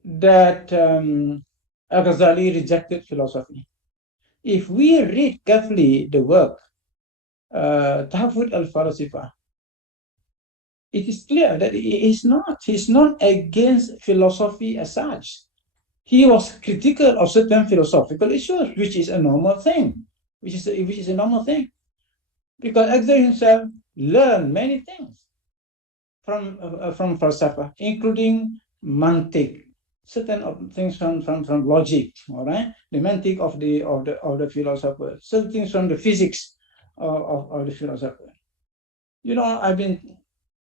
that al-Ghazali rejected philosophy. If we read carefully the work Tahafut al-Falasifa, it is clear that he's not against philosophy as such. He was critical of certain philosophical issues, which is a normal thing. Because Ghazali himself learned many things from falsafa, including mantik, certain things from logic, all right, the mantik of the philosopher, certain things from the physics of the philosopher. I've been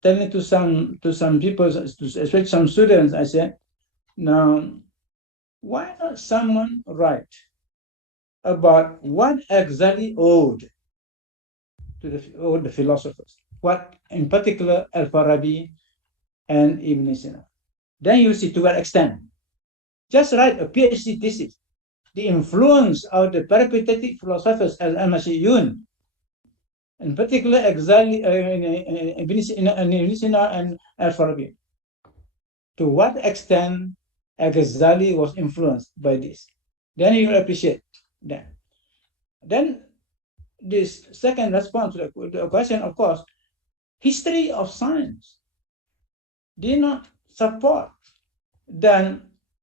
telling to some people, especially some students, I said, now, why not someone write about what Ghazali owed to the philosophers, what in particular Al-Farabi and Ibn Sina? Then you see to what extent. Just write a PhD thesis, the influence of the peripatetic philosophers as al-Masihiyun, in particular Ghazali, Ibn Sina and Al-Farabi. To what extent Ghazali was influenced by this? Then you will appreciate that. Then this second response to the question, of course, history of science did not support then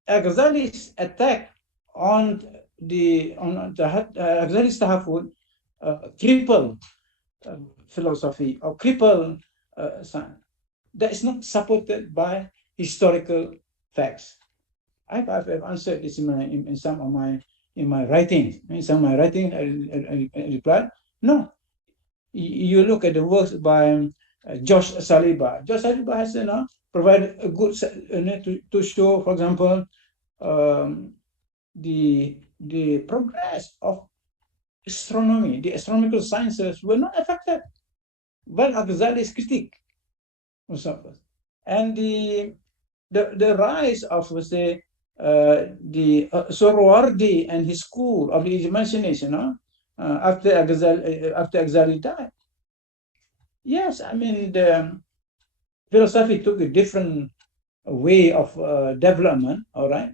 Ghazali's attack on Ghazali's Tahafut cripple philosophy or cripple science. That is not supported by historical facts. I've answered this in some of my writings. In some of my writings, I replied, no. You look at the works by Josh Saliba. Josh Saliba has provided a good to show, for example, the progress of astronomy. The astronomical sciences were not affected by Ghazali's critique. and the rise of, say, the Sorowardi and his school of the imagination, after Ghazali died. Yes, I mean, the philosophy took a different way of development, all right?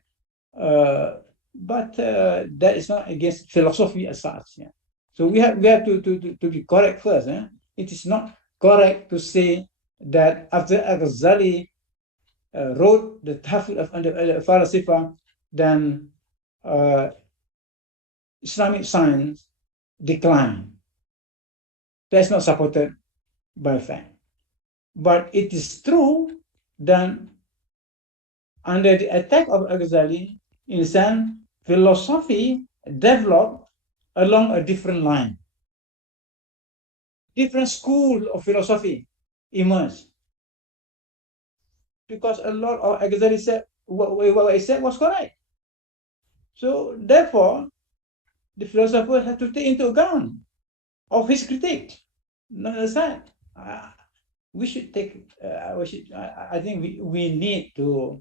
But that is not against philosophy as such. Yeah. So we have to be correct first. It is not correct to say that after al-Ghazali wrote the Tahfid of Falasifa, then Islamic science declined. That's not supported by fact. But it is true that under the attack of al-Ghazali, in a sense, philosophy developed along a different line. Different school of philosophy emerged. Because a lot of al-Ghazali said, what I said was correct. So therefore, the philosophers have to take into account of his critique. Not aside. We should take. I think we need to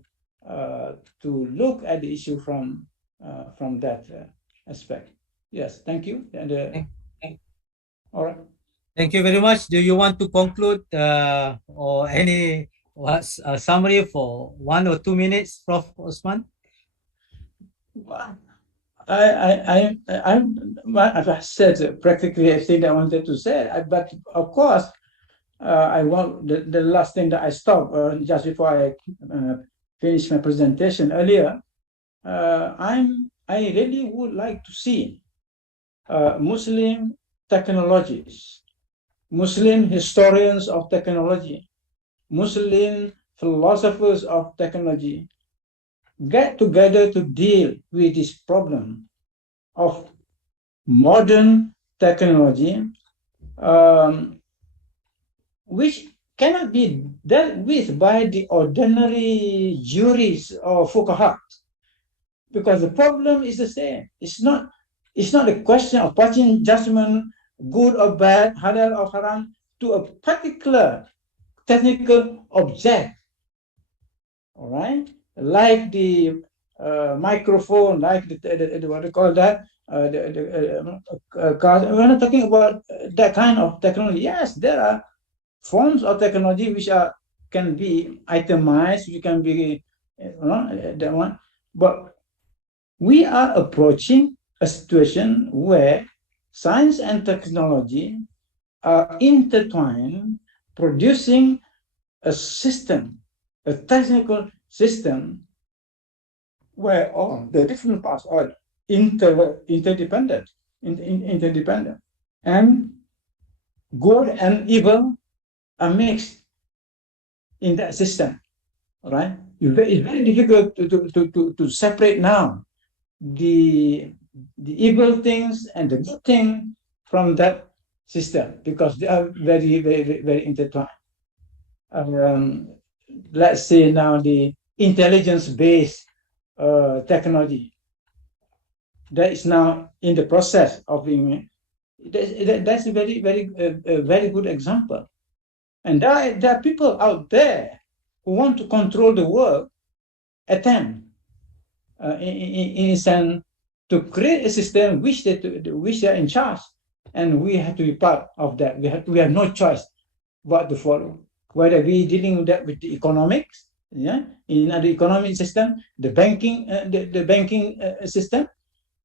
look at the issue from that aspect. Yes, thank you. And all right. Thank you very much. Do you want to conclude or any summary for 1 or 2 minutes, Prof. Osman? I've said practically everything that I wanted to say, but of course, I want the last thing that I stopped just before I finish my presentation earlier. I really would like to see Muslim technologies, Muslim historians of technology, Muslim philosophers of technology get together to deal with this problem of modern technology, which cannot be dealt with by the ordinary jurists or fuqaha, because the problem is the same. It's not a question of passing judgment, good or bad, halal or haram, to a particular technical object. All right, like the microphone, like the what do you call that? We're not talking about that kind of technology. Yes, there are forms of technology which can be itemized, which can be that one. But we are approaching a situation where science and technology are intertwined, producing a system, a technical system where all the different parts are interdependent, and good and evil are mixed in that system, right? It's very difficult to separate now the evil things and the good thing from that system, because they are very, very, very intertwined. Let's say now the intelligence-based technology that is now in the process of being. That's a very, very, very good example. And there are people out there who want to control the world, attempt in a sense to create a system which they are in charge, and we have to be part of that. We have no choice but to follow. Whether we dealing with that with the economics, in the economic system, the banking system,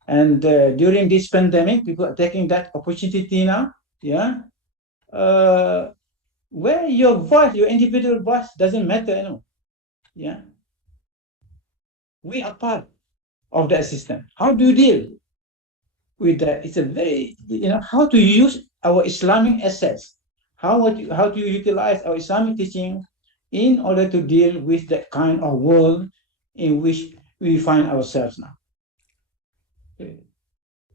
and during this pandemic, people are taking that opportunity now, where your voice, your individual voice doesn't matter anymore. We are part of that system. How do you deal with that? It's a very, how to use our Islamic assets. How do you utilize our Islamic teaching in order to deal with that kind of world in which we find ourselves now?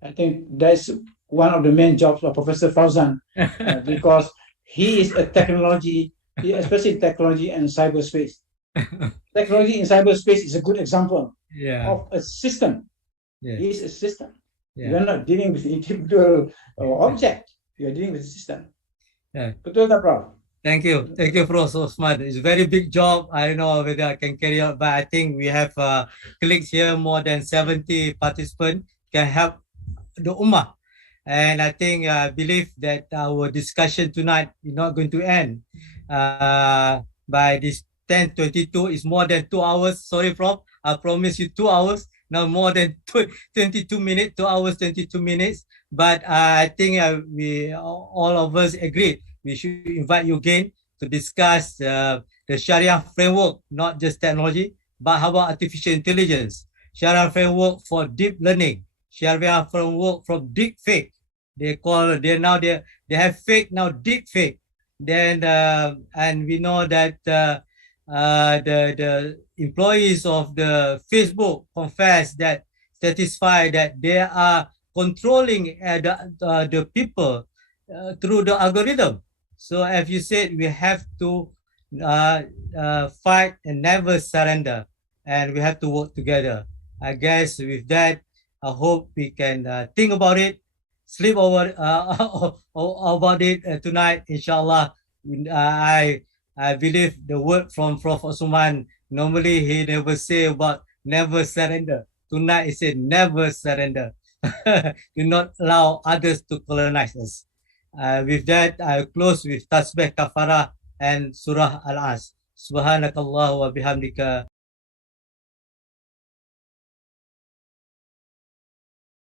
I think that's one of the main jobs of Professor Fauzan, because he is a technology, especially technology and cyberspace. Technology in cyberspace is a good example of a system. It is a system. You're not dealing with the individual object. You're dealing with the system. Betul tak, Prof? Thank you, Prof. Osman. It's a very big job. I don't know whether I can carry out, but I think we have colleagues here, more than 70 participants, can help the Ummah. And I think, I believe that our discussion tonight is not going to end by this 10:22. It's more than 2 hours. Sorry, Prof. I promised you 2 hours. Now more than 22 minutes, 2 hours, 22 minutes. But I think we all of us agree we should invite you again to discuss the Sharia framework, not just technology, but how about artificial intelligence? Sharia framework for deep learning, Sharia framework from deep fake. They have fake, now deep fake. Then and we know that the employees of the Facebook confess that, satisfied that they are controlling the people through the algorithm. So as you said, we have to fight and never surrender, and we have to work together. I guess with that, I hope we can think about it, sleep over about it tonight, inshallah. I believe the word from Prof. Osman, normally he never say about never surrender. Tonight he said never surrender. Do not allow others to colonize us. With that, I close with Tasbih Kafarah and Surah Al-As. Subhanakallah wa bihamdika